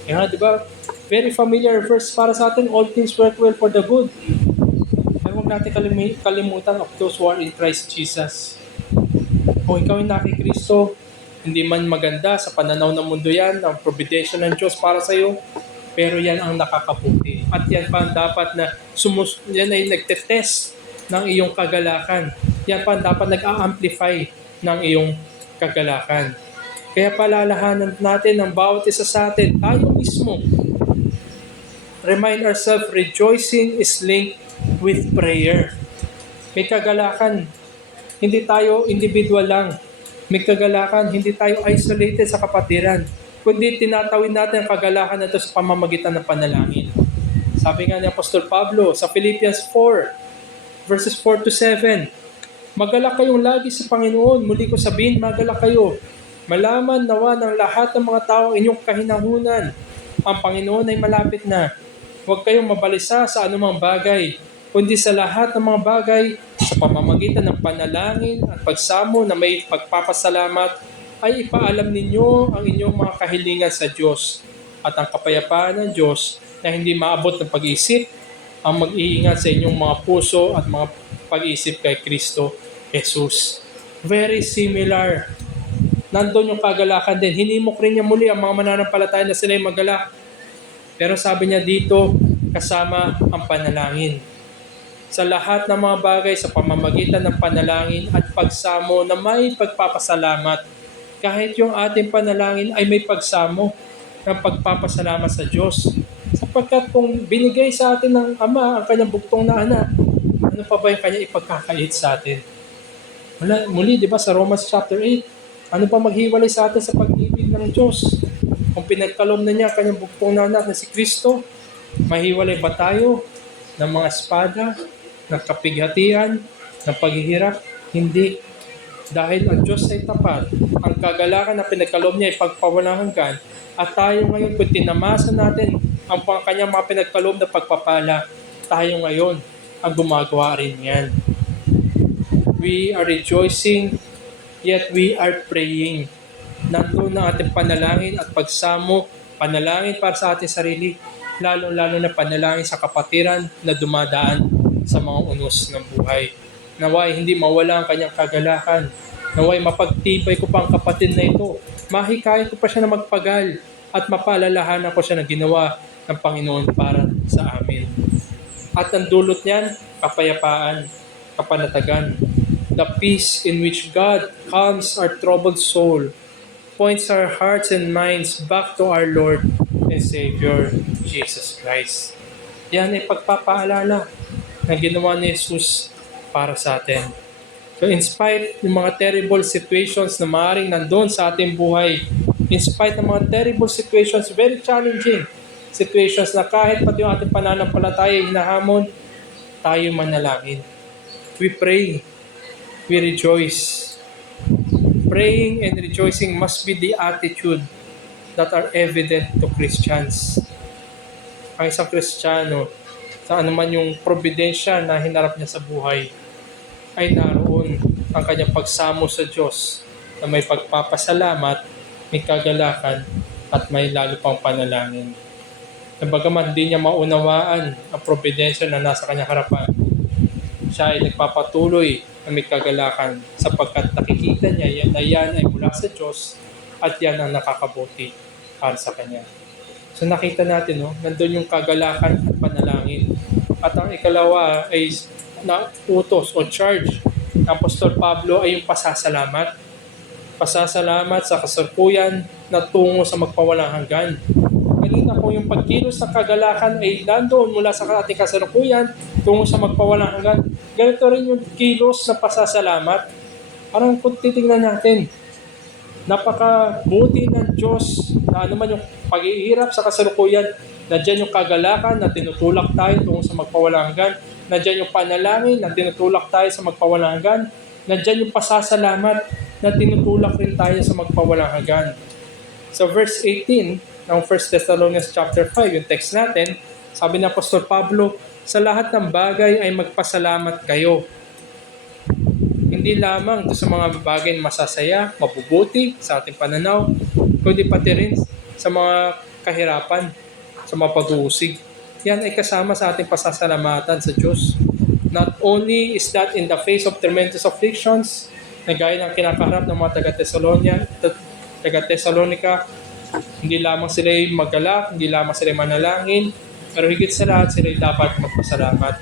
Kaya di ba, very familiar verse para sa atin, all things work well for the good. Kaya huwag natin kalimutan of those who are in Christ Jesus. Kung ikaw ay naki Kristo, hindi man maganda sa pananaw ng mundo yan, ang providensya ng Diyos para sa iyo, pero yan ang nakakabuti. At yan pa ang dapat na yan ay nagtetest ng iyong kagalakan. Yan pa ang dapat nag-a-amplify ng iyong kagalakan. Kaya palalahanan natin ng bawat isa sa atin, tayo mismo. Remind ourselves, rejoicing is linked with prayer. May kagalakan, hindi tayo individual lang. May kagalakan, hindi tayo isolated sa kapatiran. Kundi tinatawid natin ang kagalakan na ito sa pamamagitan ng panalangin. Sabi nga ni Apostol Pablo sa Philippians 4, verses 4 to 7, magalak kayong lagi sa Panginoon. Muli ko sabihin, magalak kayo. Malaman nawa ng lahat ng mga tao inyong kahinahunan. Ang Panginoon ay malapit na. Huwag kayong mabalisa sa anumang bagay, kundi sa lahat ng mga bagay, sa pamamagitan ng panalangin at pagsamo na may pagpapasalamat, ay ipaalam ninyo ang inyong mga kahilingan sa Diyos. At ang kapayapaan ng Diyos na hindi maabot ng pag-iisip, ang mag-iingat sa inyong mga puso at mga pag-iisip kay Kristo Jesus. Very similar. Nandun yung kagalakan din. Hinimok rin niya muli ang mga mananampalataya na sila'y magalak. Pero sabi niya dito, kasama ang panalangin. Sa lahat ng mga bagay, sa pamamagitan ng panalangin at pagsamo na may pagpapasalamat, kahit yung ating panalangin ay may pagsamo ng pagpapasalamat sa Diyos. Sapagkat kung binigay sa atin ng Ama ang kanyang bugtong na anak, ano pa ba yung kanyang ipagkakait sa atin? Muli, di ba sa Romans chapter 8, ano pa maghiwalay sa atin sa pag-ibig ng Diyos? Kung pinagkaloob na niya kanyang bugtong na anak na si Kristo, mahiwalay ba tayo ng mga espada, ng kapighatian, ng paghihirap? Hindi. Dahil ang Diyos ay tapat, ang kagalakan na pinagkaloob niya ay pagpawalang hanggan, at tayo ngayon kung tinamasan natin ang kanyang mga pinagkaloob na pagpapala, tayo ngayon ang gumagawa rin yan. We are rejoicing, yet we are praying. Nandun ang ating panalangin at pagsamo, panalangin para sa ating sarili, lalo-lalo na panalangin sa kapatiran na dumadaan sa mga unos ng buhay. Naway hindi mawala ang kanyang kagalakan. Naway mapagtibay ko pa ang kapatid na ito. Mahikayin ko pa siya na magpagal at mapaalalahanan ko siya na ginawa ng Panginoon para sa amin. At ang dulot niyan, kapayapaan, kapanatagan. The peace in which God calms our troubled soul, points our hearts and minds back to our Lord and Savior, Jesus Christ. Yan ay pagpapaalala na ginawa ni Jesus para sa atin. So in spite ng mga terrible situations na maaaring nandun sa ating buhay, in spite ng mga terrible situations, very challenging situations na kahit pati yung ating pananampalataya ay hinahamon, tayo manalangin. We pray. We rejoice. Praying and rejoicing must be the attitude that are evident to Christians. Ang isang Kristiyano, sa anuman yung probidensya na hinarap niya sa buhay, ay naroon ang kanyang pagsamo sa Diyos na may pagpapasalamat, may kagalakan, at may lalo pang panalangin. Na bagaman di niya maunawaan ang probidensya na nasa kanyang harapan, siya ay nagpapatuloy na may kagalakan sapagkat nakikita niya na yan ay mula sa Diyos at yan ang nakakabuti para sa kanya. So nakita natin, nandun yung kagalakan at panalangin. At ang ikalawa ay na utos o charge ng Apostol Pablo ay yung pasasalamat. Pasasalamat sa kasalukuyan na tungo sa magpawalang hanggan. Kanina po yung pagkilos ng kagalakan ay nandoon mula sa ating kasalukuyan tungo sa magpawalang hanggan. Ganito rin yung kilos na pasasalamat. Parang kung titingnan natin, napakabuti ng Diyos na anuman yung pag-iirap sa kasalukuyan, nandiyan yung kagalakan na tinutulak tayo tungo sa magpawalang hanggan, nandiyan yung panalangin na tinutulak tayo sa magpawalang hanggan, nandiyan yung pasasalamat na tinutulak rin tayo sa magpawalang hanggan. So verse 18 ng 1 Thessalonians chapter 5, yung text natin, sabi ng Apostol Pablo, sa lahat ng bagay ay magpasalamat kayo. Hindi lamang sa mga bagay na masasaya, mabubuti sa ating pananaw, kundi pati rin sa mga kahirapan, sa mga pag-uusig. Yan ay kasama sa ating pasasalamatan sa Diyos. Not only is that in the face of tremendous afflictions, na gaya ng kinakaharap ng mga taga-Thessalonica, hindi lamang sila magalak, hindi lamang sila manalangin, pero higit sa lahat sila dapat magpasalamat.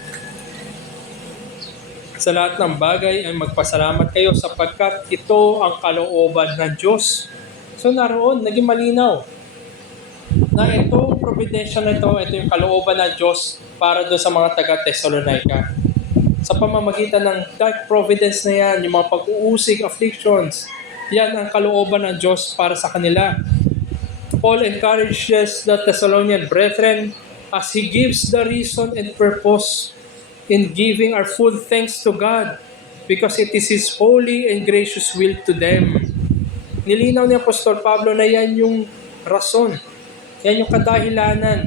Sa lahat ng bagay ay magpasalamat kayo sapagkat ito ang kalooban ng Diyos. So naroon, naging malinaw na itong providensya na ito yung kalooban ng Diyos para doon sa mga taga-Thessalonica. Sa pamamagitan ng dark providence na yan, yung mga pag-uusig, afflictions, yan ang kalooban ng Diyos para sa kanila. Paul encourages the Thessalonian brethren as he gives the reason and purpose in giving our full thanks to God because it is His holy and gracious will to them. Nilinaw ni Apostol Pablo na yan yung rason, yan yung kadahilanan.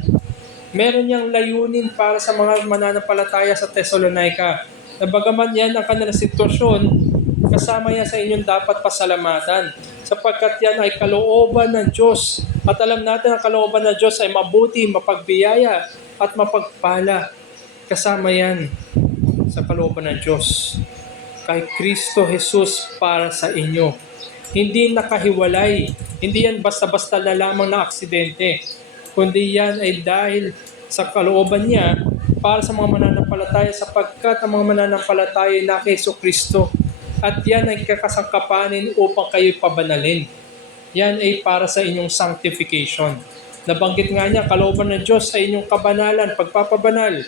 Meron niyang layunin para sa mga mananampalataya sa Thessalonica. Na bagaman yan ang kanilang sitwasyon, kasama yan sa inyong dapat pasalamatan. Sapagkat yan ay kalooban ng Diyos. At alam natin ang kalooban ng Diyos ay mabuti, mapagbiyaya, at mapagpala. Kasama yan sa kalooban ng Diyos. Kay Kristo Jesus para sa inyo. Hindi nakahiwalay. Hindi yan basta-basta na lamang na aksidente. Kundi yan ay dahil sa kalooban niya para sa mga mananampalataya sapagkat ang mga mananampalataya ay na kay Kristo. At yan ay kakasangkapanin upang kayo'y pabanalin. Yan ay para sa inyong sanctification. Nabanggit nga niya, kalooban ng Diyos ay inyong kabanalan, pagpapabanal.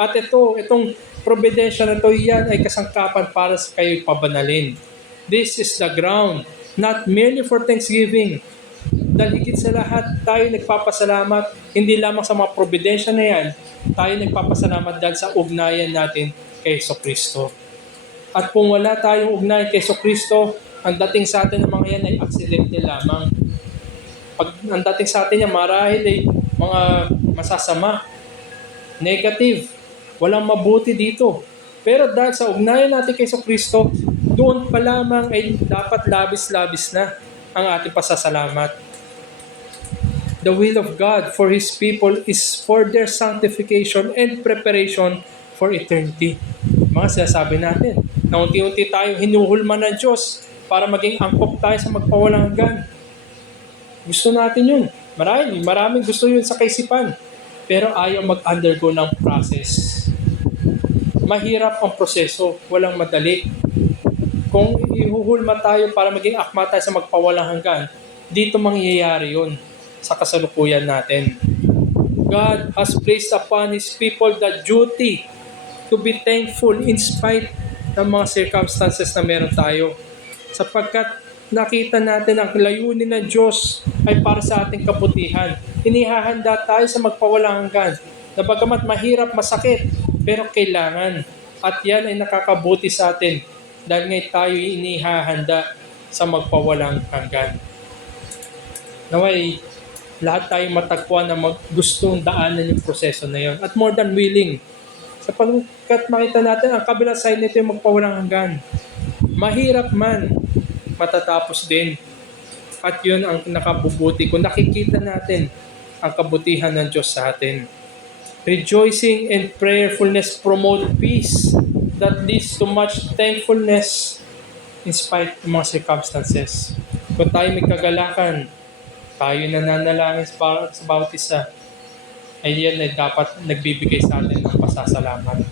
At itong providensya na ito, yan ay kasangkapan para sa kayo'y pabanalin. This is the ground, not merely for thanksgiving. Dahil higit sa lahat, tayo nagpapasalamat, hindi lamang sa mga providensya na yan, tayo nagpapasalamat dahil sa ugnayan natin kay Kristo. At kung wala tayong ugnayan kay Kristo, ang dating sa atin ng mga yan ay aksidente lamang. Pag ang dating sa atin yan, marahil ay mga masasama, negative, walang mabuti dito. Pero dahil sa ugnayan natin kay Kristo, doon pa lamang ay dapat labis-labis na ang ating pasasalamat. The will of God for His people is for their sanctification and preparation for eternity. Mga sinasabi natin, na unti-unti tayong hinuhulma ng Diyos para maging angkop tayo sa magpawalang hanggan. Gusto natin yun. Maraming gusto yun sa kaisipan. Pero ayaw mag-undergo ng process. Mahirap ang proseso, walang madali. Kung ihuhulma tayo para maging akma tayo sa magpawalang hanggan, dito mangyayari yun sa kasalukuyan natin. God has placed upon His people the duty to be thankful in spite ng mga circumstances na meron tayo. Sapagkat nakita natin ang layunin ng Diyos ay para sa ating kabutihan. Inihahanda tayo sa magpawalang hanggan na bagamat mahirap, masakit, pero kailangan. At yan ay nakakabuti sa atin dahil ngay tayo inihahanda sa magpawalang hanggan. Naway, lahat tayo matagpuan na gustong daanan yung proseso na yun. At more than willing. Sapagkat makita natin, ang kabilang side nito yung magpawalang hanggan. Mahirap man, matatapos din. At yun ang nakabubuti. Kung nakikita natin ang kabutihan ng Diyos sa atin. Rejoicing and prayerfulness promote peace that leads to much thankfulness in spite of mga circumstances. Kung tayo may kagalakan, tayo nananalangin para sa bawat isa, ay yan ay dapat nagbibigay sa atin ng pasasalamat.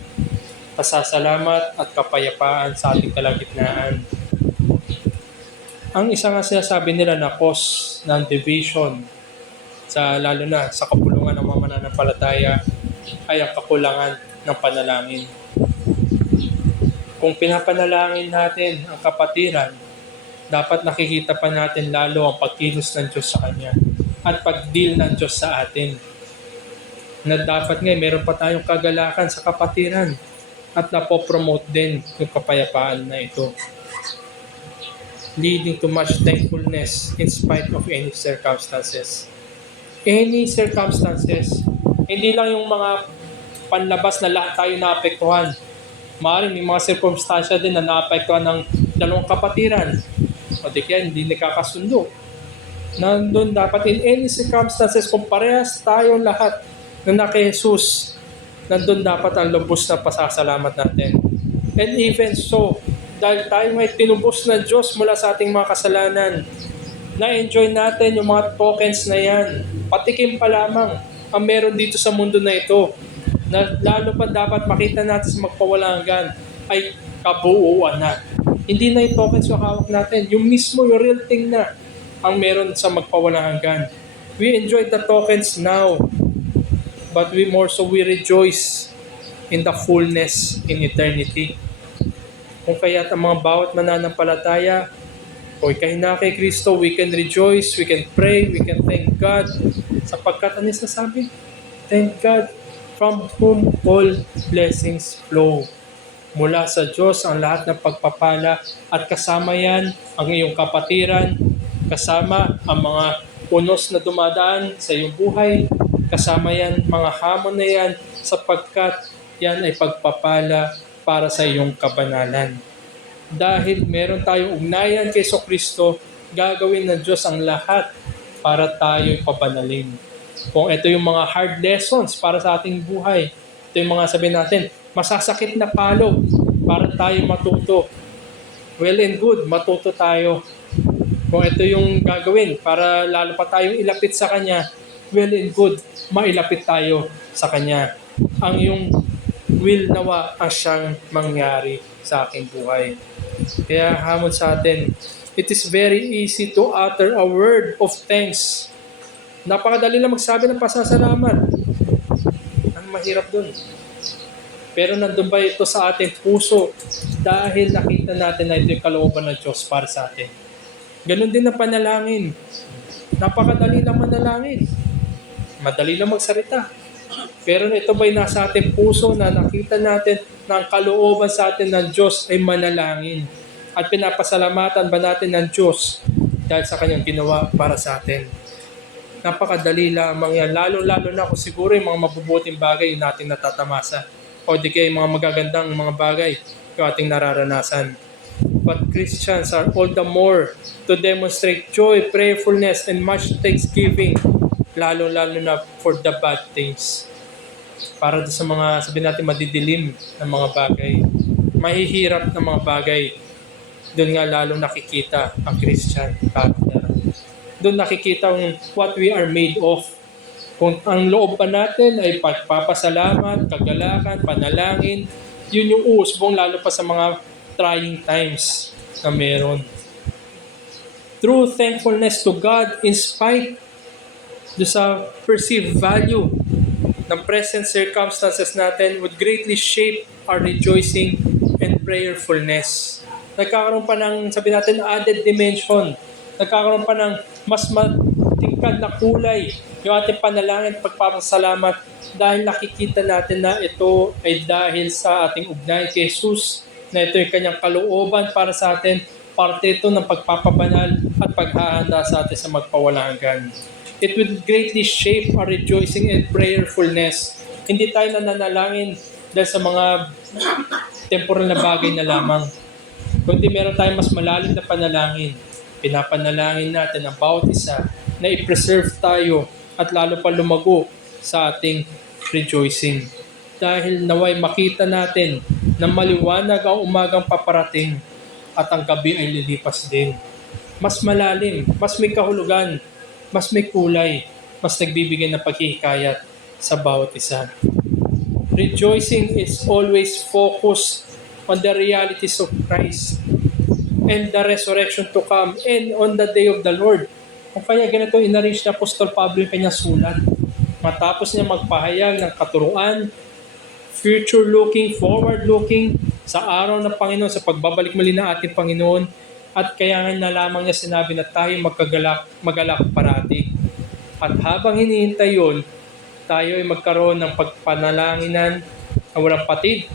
Pasasalamat at kapayapaan sa ating kalagitnaan. Ang isa nga sinasabi nila na cause ng division, lalo na sa kapulungan ng mga mananampalataya, ay ang kakulangan ng panalangin. Kung pinapanalangin natin ang kapatiran, dapat nakikita pa natin lalo ang pagkilos ng Diyos sa Kanya at pagdeal ng Diyos sa atin. Na dapat meron pa tayong kagalakan sa kapatiran at napopromote din yung kapayapaan na ito. Leading to much thankfulness in spite of any circumstances. Any circumstances, hindi lang yung mga panlabas na lahat tayo naapektuhan. Maaaring may mga circumstansya din na naapektuhan ng dalawang kapatiran. O di kaya hindi nakakasundo. Nandun dapat in any circumstances, kung parehas tayong lahat na kay Jesus, nandun dapat ang lubos na pasasalamat natin. And even so, dahil tayo may tinubos na Diyos mula sa ating mga kasalanan, na-enjoy natin yung mga tokens na yan. Patikim pa lamang ang meron dito sa mundo na ito. Na lalo pa dapat makita natin sa magpawalang hanggan ay kabuuan na. Hindi na yung tokens yung hawak natin. Yung mismo, yung real thing na ang meron sa magpawalang hanggan. We enjoy the tokens now, but we rejoice in the fullness in eternity. Kung kaya't ang mga bawat mananampalataya o ikahina kay Kristo, we can rejoice, we can pray, we can thank God. Sapagkat ano sasabi? Thank God from whom all blessings flow. Mula sa Diyos ang lahat ng pagpapala at kasama yan ang iyong kapatiran, kasama ang mga unos na dumadaan sa iyong buhay, kasama yan, mga hamon na yan, sapagkat yan ay pagpapala para sa iyong kabanalan. Dahil meron tayong ugnayan kay Kristo, gagawin ng Diyos ang lahat para tayo pabanalin. Kung ito yung mga hard lessons para sa ating buhay, ito yung mga sabihin natin, masasakit na palo para tayo matuto. Well and good, matuto tayo. Kung ito yung gagawin para lalo pa tayong ilapit sa Kanya, well and good, mailapit tayo sa Kanya. Ang yung will nawa ang siyang mangyari sa aking buhay. Kaya hamon sa atin, it is very easy to utter a word of thanks. Napakadali lang magsabi ng pasasalamat. Ang mahirap dun. Pero nandun ba ito sa ating puso dahil nakita natin na ito yung kalooban ng Diyos para sa atin. Ganon din ang panalangin. Napakadali lang manalangin. Madali lang magsalita. Pero ito ba'y nasa ating puso na nakita natin na ang kalooban sa atin ng Diyos ay manalangin. At pinapasalamatan ba natin ng Diyos dahil sa Kanyang ginawa para sa atin. Napakadali lamang yan. Lalo-lalo na kung siguro yung mga mabubuting bagay yung natin natatamasa. O di kaya yung mga magagandang mga bagay yung ating nararanasan. But Christians are all the more to demonstrate joy, prayerfulness, and much thanksgiving. Lalo-lalo na for the bad things. Para sa mga, sabihin natin, madidilim ng mga bagay. Mahihirap ng mga bagay. Doon nga lalo nakikita ang Christian character. Doon nakikita what we are made of. Kung ang loob pa natin ay pagpapasalamat, kagalakan, panalangin, yun yung uusbong lalo pa sa mga trying times na meron. True thankfulness to God in spite do sa perceived value ng present circumstances natin would greatly shape our rejoicing and prayerfulness. Nagkakaroon pa ng, sabi natin, added dimension. Nagkakaroon pa ng mas matingkad na kulay yung ating panalangin at pagpapasalamat dahil nakikita natin na ito ay dahil sa ating ugnayan kay Jesus, na ito yung kanyang kalooban para sa atin, parte ito ng pagpapabanal at paghahanda sa atin sa magpawalang hanggan. It will greatly shape our rejoicing and prayerfulness. Hindi tayo nananalangin dahil sa mga temporal na bagay na lamang. Kundi meron tayong mas malalim na panalangin. Pinapanalangin natin ang bawat isa na i-preserve tayo at lalo pa lumago sa ating rejoicing. Dahil naway makita natin na maliwanag ang umagang paparating at ang gabi ay lilipas din. Mas malalim, mas may kahulugan, mas may kulay, mas nagbibigay ng paghihikayat sa bawat isa. Rejoicing is always focused on the realities of Christ and the resurrection to come and on the day of the Lord. Kung kaya ganito inarrange na Apostol Pablo yung kanyang sulat. Matapos niya magpahayag ng katuruan, future-looking, forward-looking sa araw ng Panginoon, sa pagbabalik muli ng ating Panginoon. At kaya nga na lamang niya sinabi na tayo magalak parati. At habang hinihintay yun, tayo ay magkaroon ng pagpanalanginan na walang patid,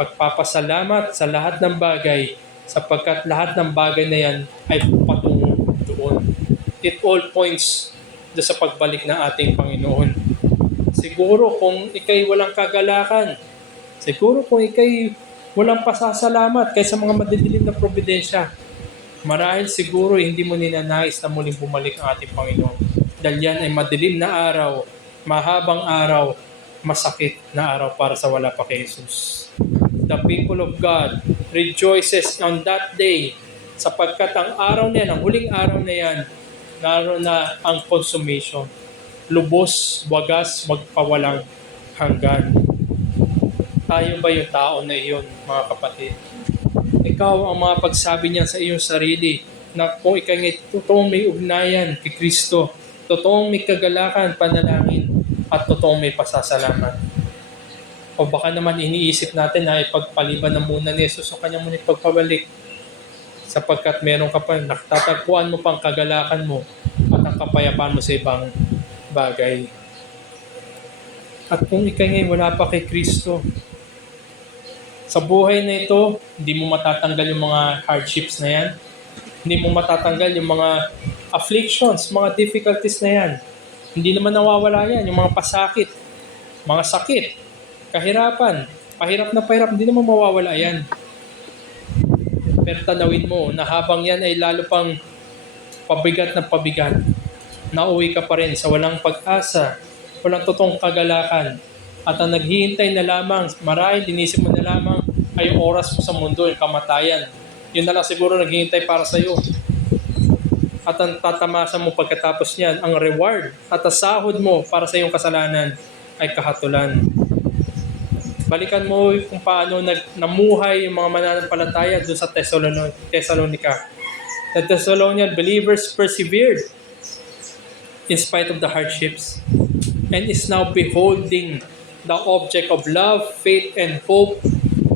pagpapasalamat sa lahat ng bagay, sapagkat lahat ng bagay na yan ay patungo doon. It all points sa pagbalik ng ating Panginoon. Siguro kung ikay walang kagalakan, siguro kung ikay walang pasasalamat kaysa mga madidilim na providensya, marahil siguro hindi mo ninanais na muling bumalik ang ating Panginoon. Dahil yan ay madilim na araw, mahabang araw, masakit na araw para sa wala pa kay Jesus. The people of God rejoices on that day sapagkat ang araw na yan, ang huling araw na yan, naroon na ang consummation. Lubos, wagas, magpawalang hanggan. Tayo ba yung tao na iyon, mga kapatid? Ikaw ang mga pagsabi niya sa iyong sarili na kung ikaw ay totoong may ugnayan kay Kristo, totoong may kagalakan, panalangin, at totoong may pasasalamat. O baka naman iniisip natin na ipagpaliban na muna ni Jesus o kanya muna ipagpabalik sapagkat meron ka pa, natatagpuan mo pang kagalakan mo at ang kapayapaan mo sa ibang bagay. At kung ikaw ngayon wala pa kay Kristo, sa buhay na ito, hindi mo matatanggal yung mga hardships na yan. Hindi mo matatanggal yung mga afflictions, mga difficulties na yan. Hindi naman nawawala yan, yung mga pasakit, mga sakit, kahirapan, pahirap, hindi naman mawawala yan. Pero tanawin mo na habang yan ay lalo pang pabigat, nauwi ka pa rin sa walang pag-asa, walang totoong kagalakan, at ang naghihintay na lamang, marahil inisip mo na lamang ay yung oras mo sa mundo, yung kamatayan. Yun na lang siguro naghihintay para sa iyo. At ang tatamasa mo pagkatapos niyan, ang reward at ang sahod mo para sa iyong kasalanan ay kahatulan. Balikan mo kung paano namuhay yung mga mananampalataya doon sa Thessalonica. The Thessalonian believers persevered in spite of the hardships and is now beholding the object of love, faith, and hope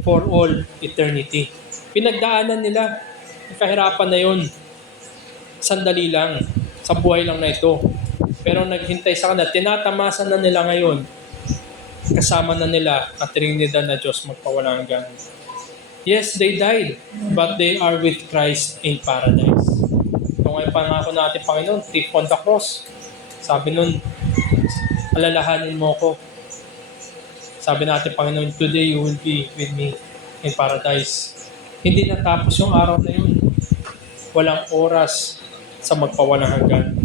for all eternity. Pinagdaanan nila ang kahirapan na yun. Sandali lang, sa buhay lang na ito. Pero naghintay sa kanila, tinatamasan na nila ngayon. Kasama na nila ang Trinidad na Diyos magpawalang hanggan. Yes, they died, but they are with Christ in paradise. Ito nga yung pangako natin, Panginoon, thief on the cross. Sabi nun, alalahanin mo ko. Sabi natin, Panginoon, today you will be with me in paradise. Hindi natapos yung araw na yun. Walang oras sa magpawalang hanggan.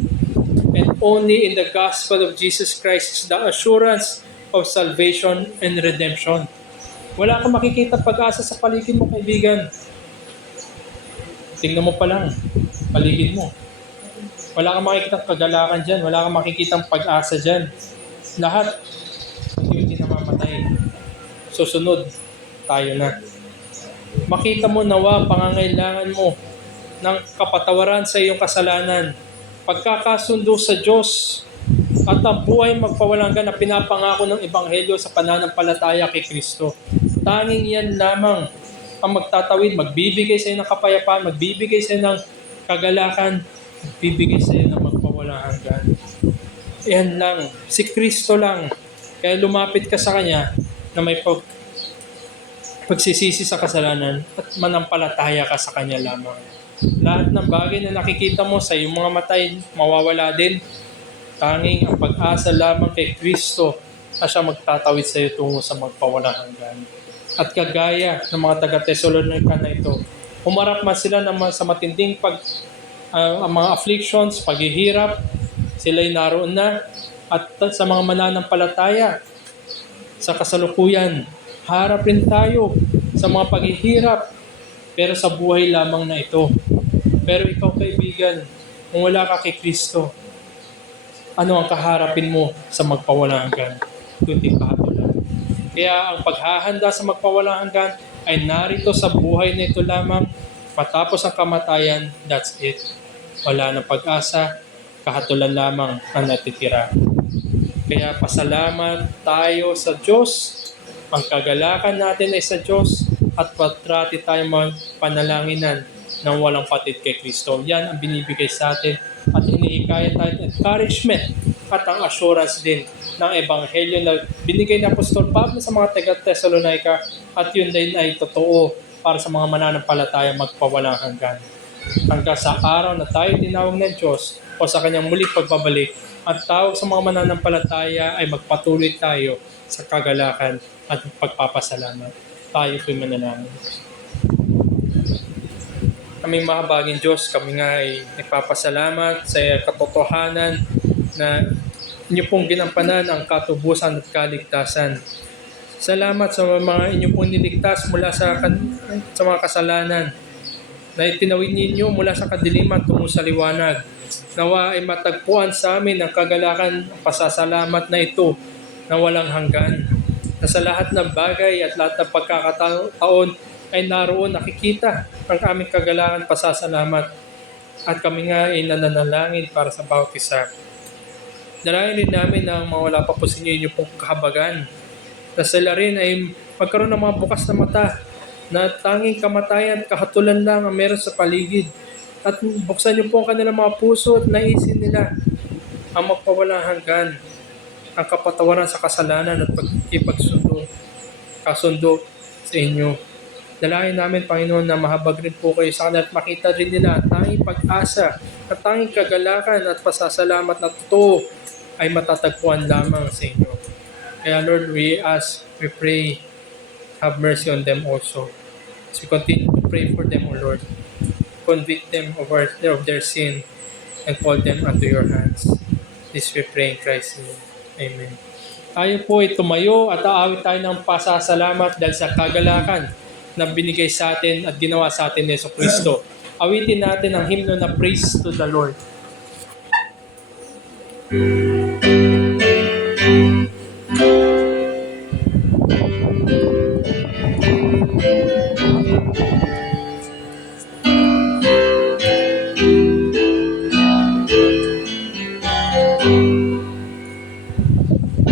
And only in the gospel of Jesus Christ is the assurance of salvation and redemption. Wala kang makikita pag-asa sa paligid mo, kaibigan. Tingnan mo pa lang, paligid mo. Wala kang makikita kagalakan dyan. Wala kang makikita pag-asa dyan. Lahat, hindi namamatay. Susunod, tayo na. Makita mo nawa pangangailangan mo ng kapatawaran sa iyong kasalanan, pagkakasundo sa Diyos, at ang buhay magpawalang hanggan na pinapangako ng Ebanghelyo sa pananampalataya kay Kristo. Tanging yan lamang ang magtatawid, magbibigay sa iyo ng kapayapaan, magbibigay sa iyo ng kagalakan, magbibigay sa iyo ng magpawalang hanggan. Yan lang, si Kristo lang. Kaya lumapit ka sa Kanya na may pagsisisi sa kasalanan at manampalataya ka sa Kanya lamang. Lahat ng bagay na nakikita mo sa iyong mga matay, mawawala din. Tanging ang pag-asa lamang kay Kristo na siya magtatawid sa iyo tungo sa magpawalang hanggan. At kagaya ng mga taga-Thessalonica na ito, humarap man sila sa matinding mga afflictions, paghihirap, sila'y naroon na. At sa mga mananampalataya, sa kasalukuyan, harap rin tayo sa mga paghihirap, pero sa buhay lamang na ito. Pero ikaw, kaibigan, kung wala ka kay Kristo, ano ang kaharapin mo sa magpawalang hanggan? Kundi kahatulan. Kaya ang paghahanda sa magpawalang hanggan ay narito sa buhay na ito lamang. Matapos ang kamatayan, that's it. Wala nang pag-asa, kahatulan lamang ang natitira. Kaya pasalamat tayo sa Diyos. Ang kagalakan natin ay sa Diyos at patrati tayo panalanginan ng walang patid kay Kristo. Yan ang binibigay sa atin at hinihikayat tayo encouragement at ang assurance din ng Ebanghelyo na binigay ni Apostol Pablo sa mga taga-Thessalonica at yun din ay totoo para sa mga mananampalataya magpawalang hanggan. Hanggang sa araw na tayo tinawag ng Diyos o sa kanyang muling pagbabalik, at tawag sa mga mananampalataya ay magpatuloy tayo sa kagalakan at pagpapasalamat. Tayo po'y manalangin. Aming mahabaging Diyos, kami nga ay nagpapasalamat sa katotohanan na inyo pong ginampanan ang katubusan at kaligtasan. Salamat sa mga inyo pong niligtas mula sa mga kasalanan na itinawid ninyo mula sa kadiliman tungo sa liwanag. Nawa ay matagpuan sa amin ang kagalakan, pasasalamat na ito na walang hanggan. Na sa lahat ng bagay at lahat ng pagkakataon ay naroon nakikita ang aming kagalakan, pasasalamat. At kami nga ay nananalangin para sa bawat isa. Dalangin din namin na mawala pa po sa inyo pong kahabagan. Na sila rin ay magkaroon ng mga bukas na mata na tanging kamatayan, kahatulan lang ang meron sa paligid. At buksan niyo po ang kanilang mga puso at naisin nila ang magpawalang hanggan, ang kapatawaran sa kasalanan at kasundo sa inyo. Dalangin namin, Panginoon, na mahabag rin po kayo sa kanila at makita rin nila ang tanging pag-asa at tanging kagalakan at pasasalamat na totoo ay matatagpuan lamang sa inyo. Kaya Lord, we ask, we pray, have mercy on them also. As we continue to pray for them, O Lord, convict them of their sin and call them unto your hands. This we pray in Christ's name. Amen. Tayo po ay tumayo at aawit tayo ng pasasalamat dahil sa kagalakan na binigay sa atin at ginawa sa atin ni Jesucristo. Awitin natin ang hymno na Praise to the Lord.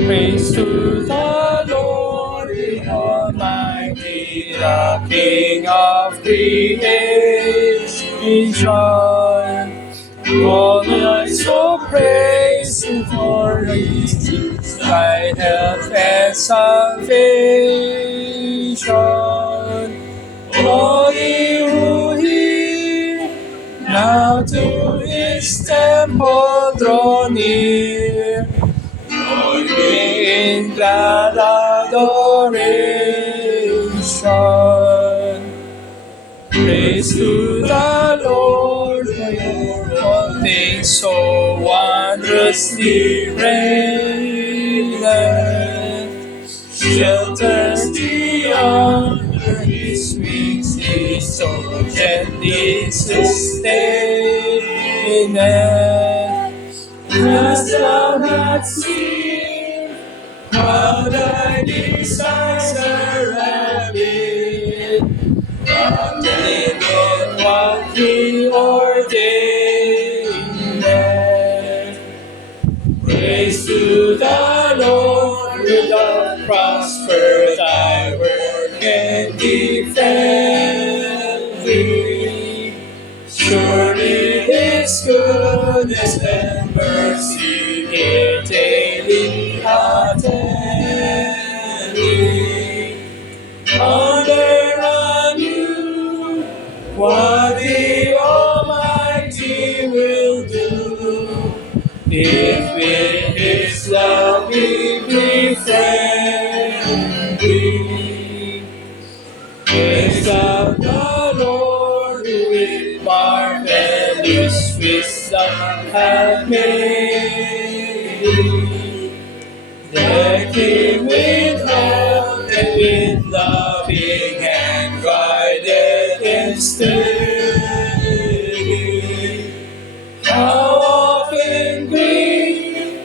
Praise to the Lord, the Almighty, the King of creation. All my soul praise Him for His thy help and salvation. All ye who hear, now to His temple draw near. In glad adoration. Praise to the Lord, for all things so wondrously reigneth. Shelters thee under His wings, He so gently sustaineth. As thou hast seen how thy desires are rabid, but in what He ordained. Praise to the Lord, who doth prosper thy work and defend thee. Surely His goodness and mercy He daily attending. Ponder anew what the Almighty will do, if with His love we befriend thee. Praise God the Lord, who with marvelous wisdom hath made thee. Deck Him with health and with loving hand guided and steady. How often grief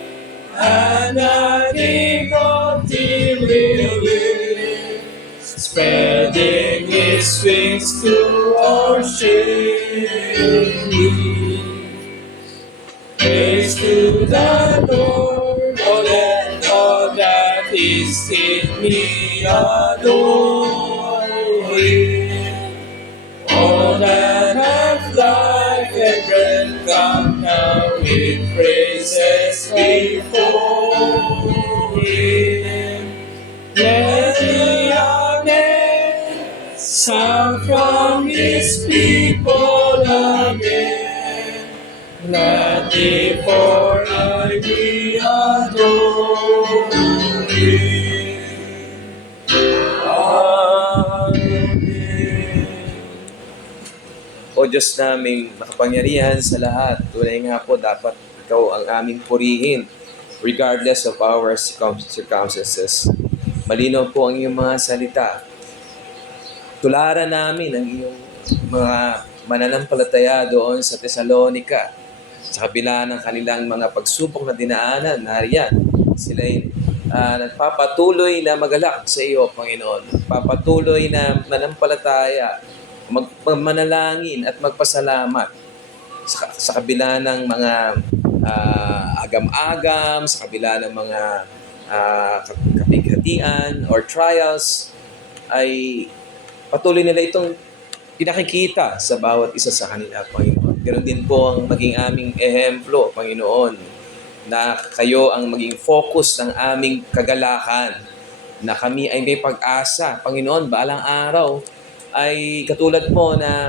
and a difficulty will live, spreading His wings to our shade. Praise to the Lord, oh let all that is in me adore Him. All that have life and breath come now with praises before Him. Let the amen sound from His people again. Let before I we adore Him. Amen. O Diyos naming makapangyarihan sa lahat, tunay nga po dapat Ikaw ang aming purihin regardless of our circumstances. Malinaw po ang iyong mga salita. Tularan namin ang iyong mga mananampalataya doon sa Thessalonica. Sa kabila ng kanilang mga pagsubok na dinaanan, nariyan, sila'y nagpapatuloy na magalak sa iyo, Panginoon. Nagpapatuloy na manampalataya, magmanalangin at magpasalamat sa kabila ng mga agam-agam, sa kabila ng mga kapighatian or trials, ay patuloy nila itong pinakikita sa bawat isa sa kanila, Panginoon. Ganon din po ang maging aming ehemplo, Panginoon, na kayo ang maging focus ng aming kagalakan, na kami ay may pag-asa, Panginoon, balang araw ay katulad mo na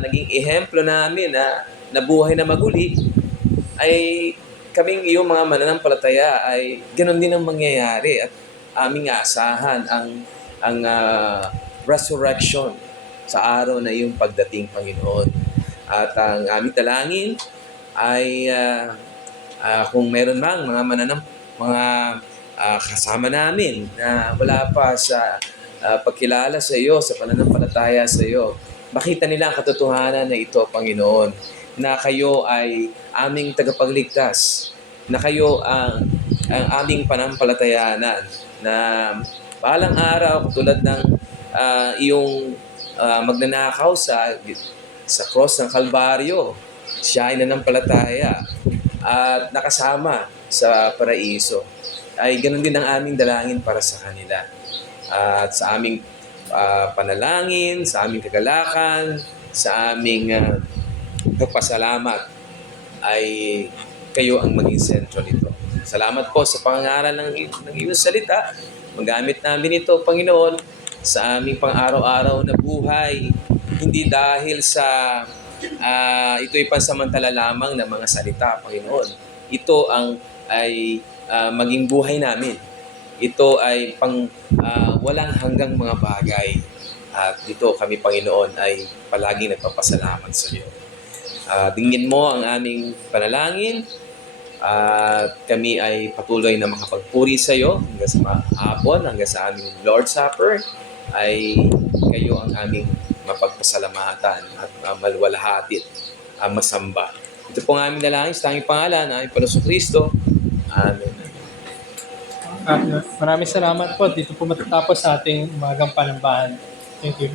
naging ehemplo namin na nabuhay na maguli, ay kaming iyong mga mananampalataya ay ganoon din ang mangyayari at aming aasahan ang resurrection sa araw na iyong pagdating, Panginoon. At ang aming dalangin ay kung meron mang mga kasama namin na wala pa sa pagkilala sa iyo, sa pananampalataya sa iyo, makita nila ang katotohanan na ito, Panginoon, na kayo ay aming tagapagligtas, na kayo ang aming panampalatayanan, na balang araw, katulad ng iyong magnanakaw sa cross ng Kalbaryo, siya ay nanampalataya at nakasama sa paraiso. Ay ganun din ang aming dalangin para sa kanila. At sa aming panalangin, sa aming kagalakan, sa aming pagpasalamat ay kayo ang maging sentro nito. Salamat po sa pangangaral ng iyong salita. Magamit namin ito, Panginoon, sa aming pang-araw-araw na buhay. Hindi dahil sa ito'y pansamantala lamang na mga salita, Panginoon. Ito ay maging buhay namin. Ito ay walang hanggang mga bagay. At dito kami, Panginoon, ay palaging nagpapasalamat sa iyo. Dingin mo ang aming panalangin at kami ay patuloy na makapagpuri sa iyo hanggang sa hapon, hanggang sa aming Lord's Supper ay kayo ang aming mapagpasalamatan at malwalhatit masamba. Ito po ang aming dalangin sa tanging pangalan ng aming Panginoong Kristo. Amen. Maraming salamat po. Dito po matatapos sa ating umagang panambahan. Thank you.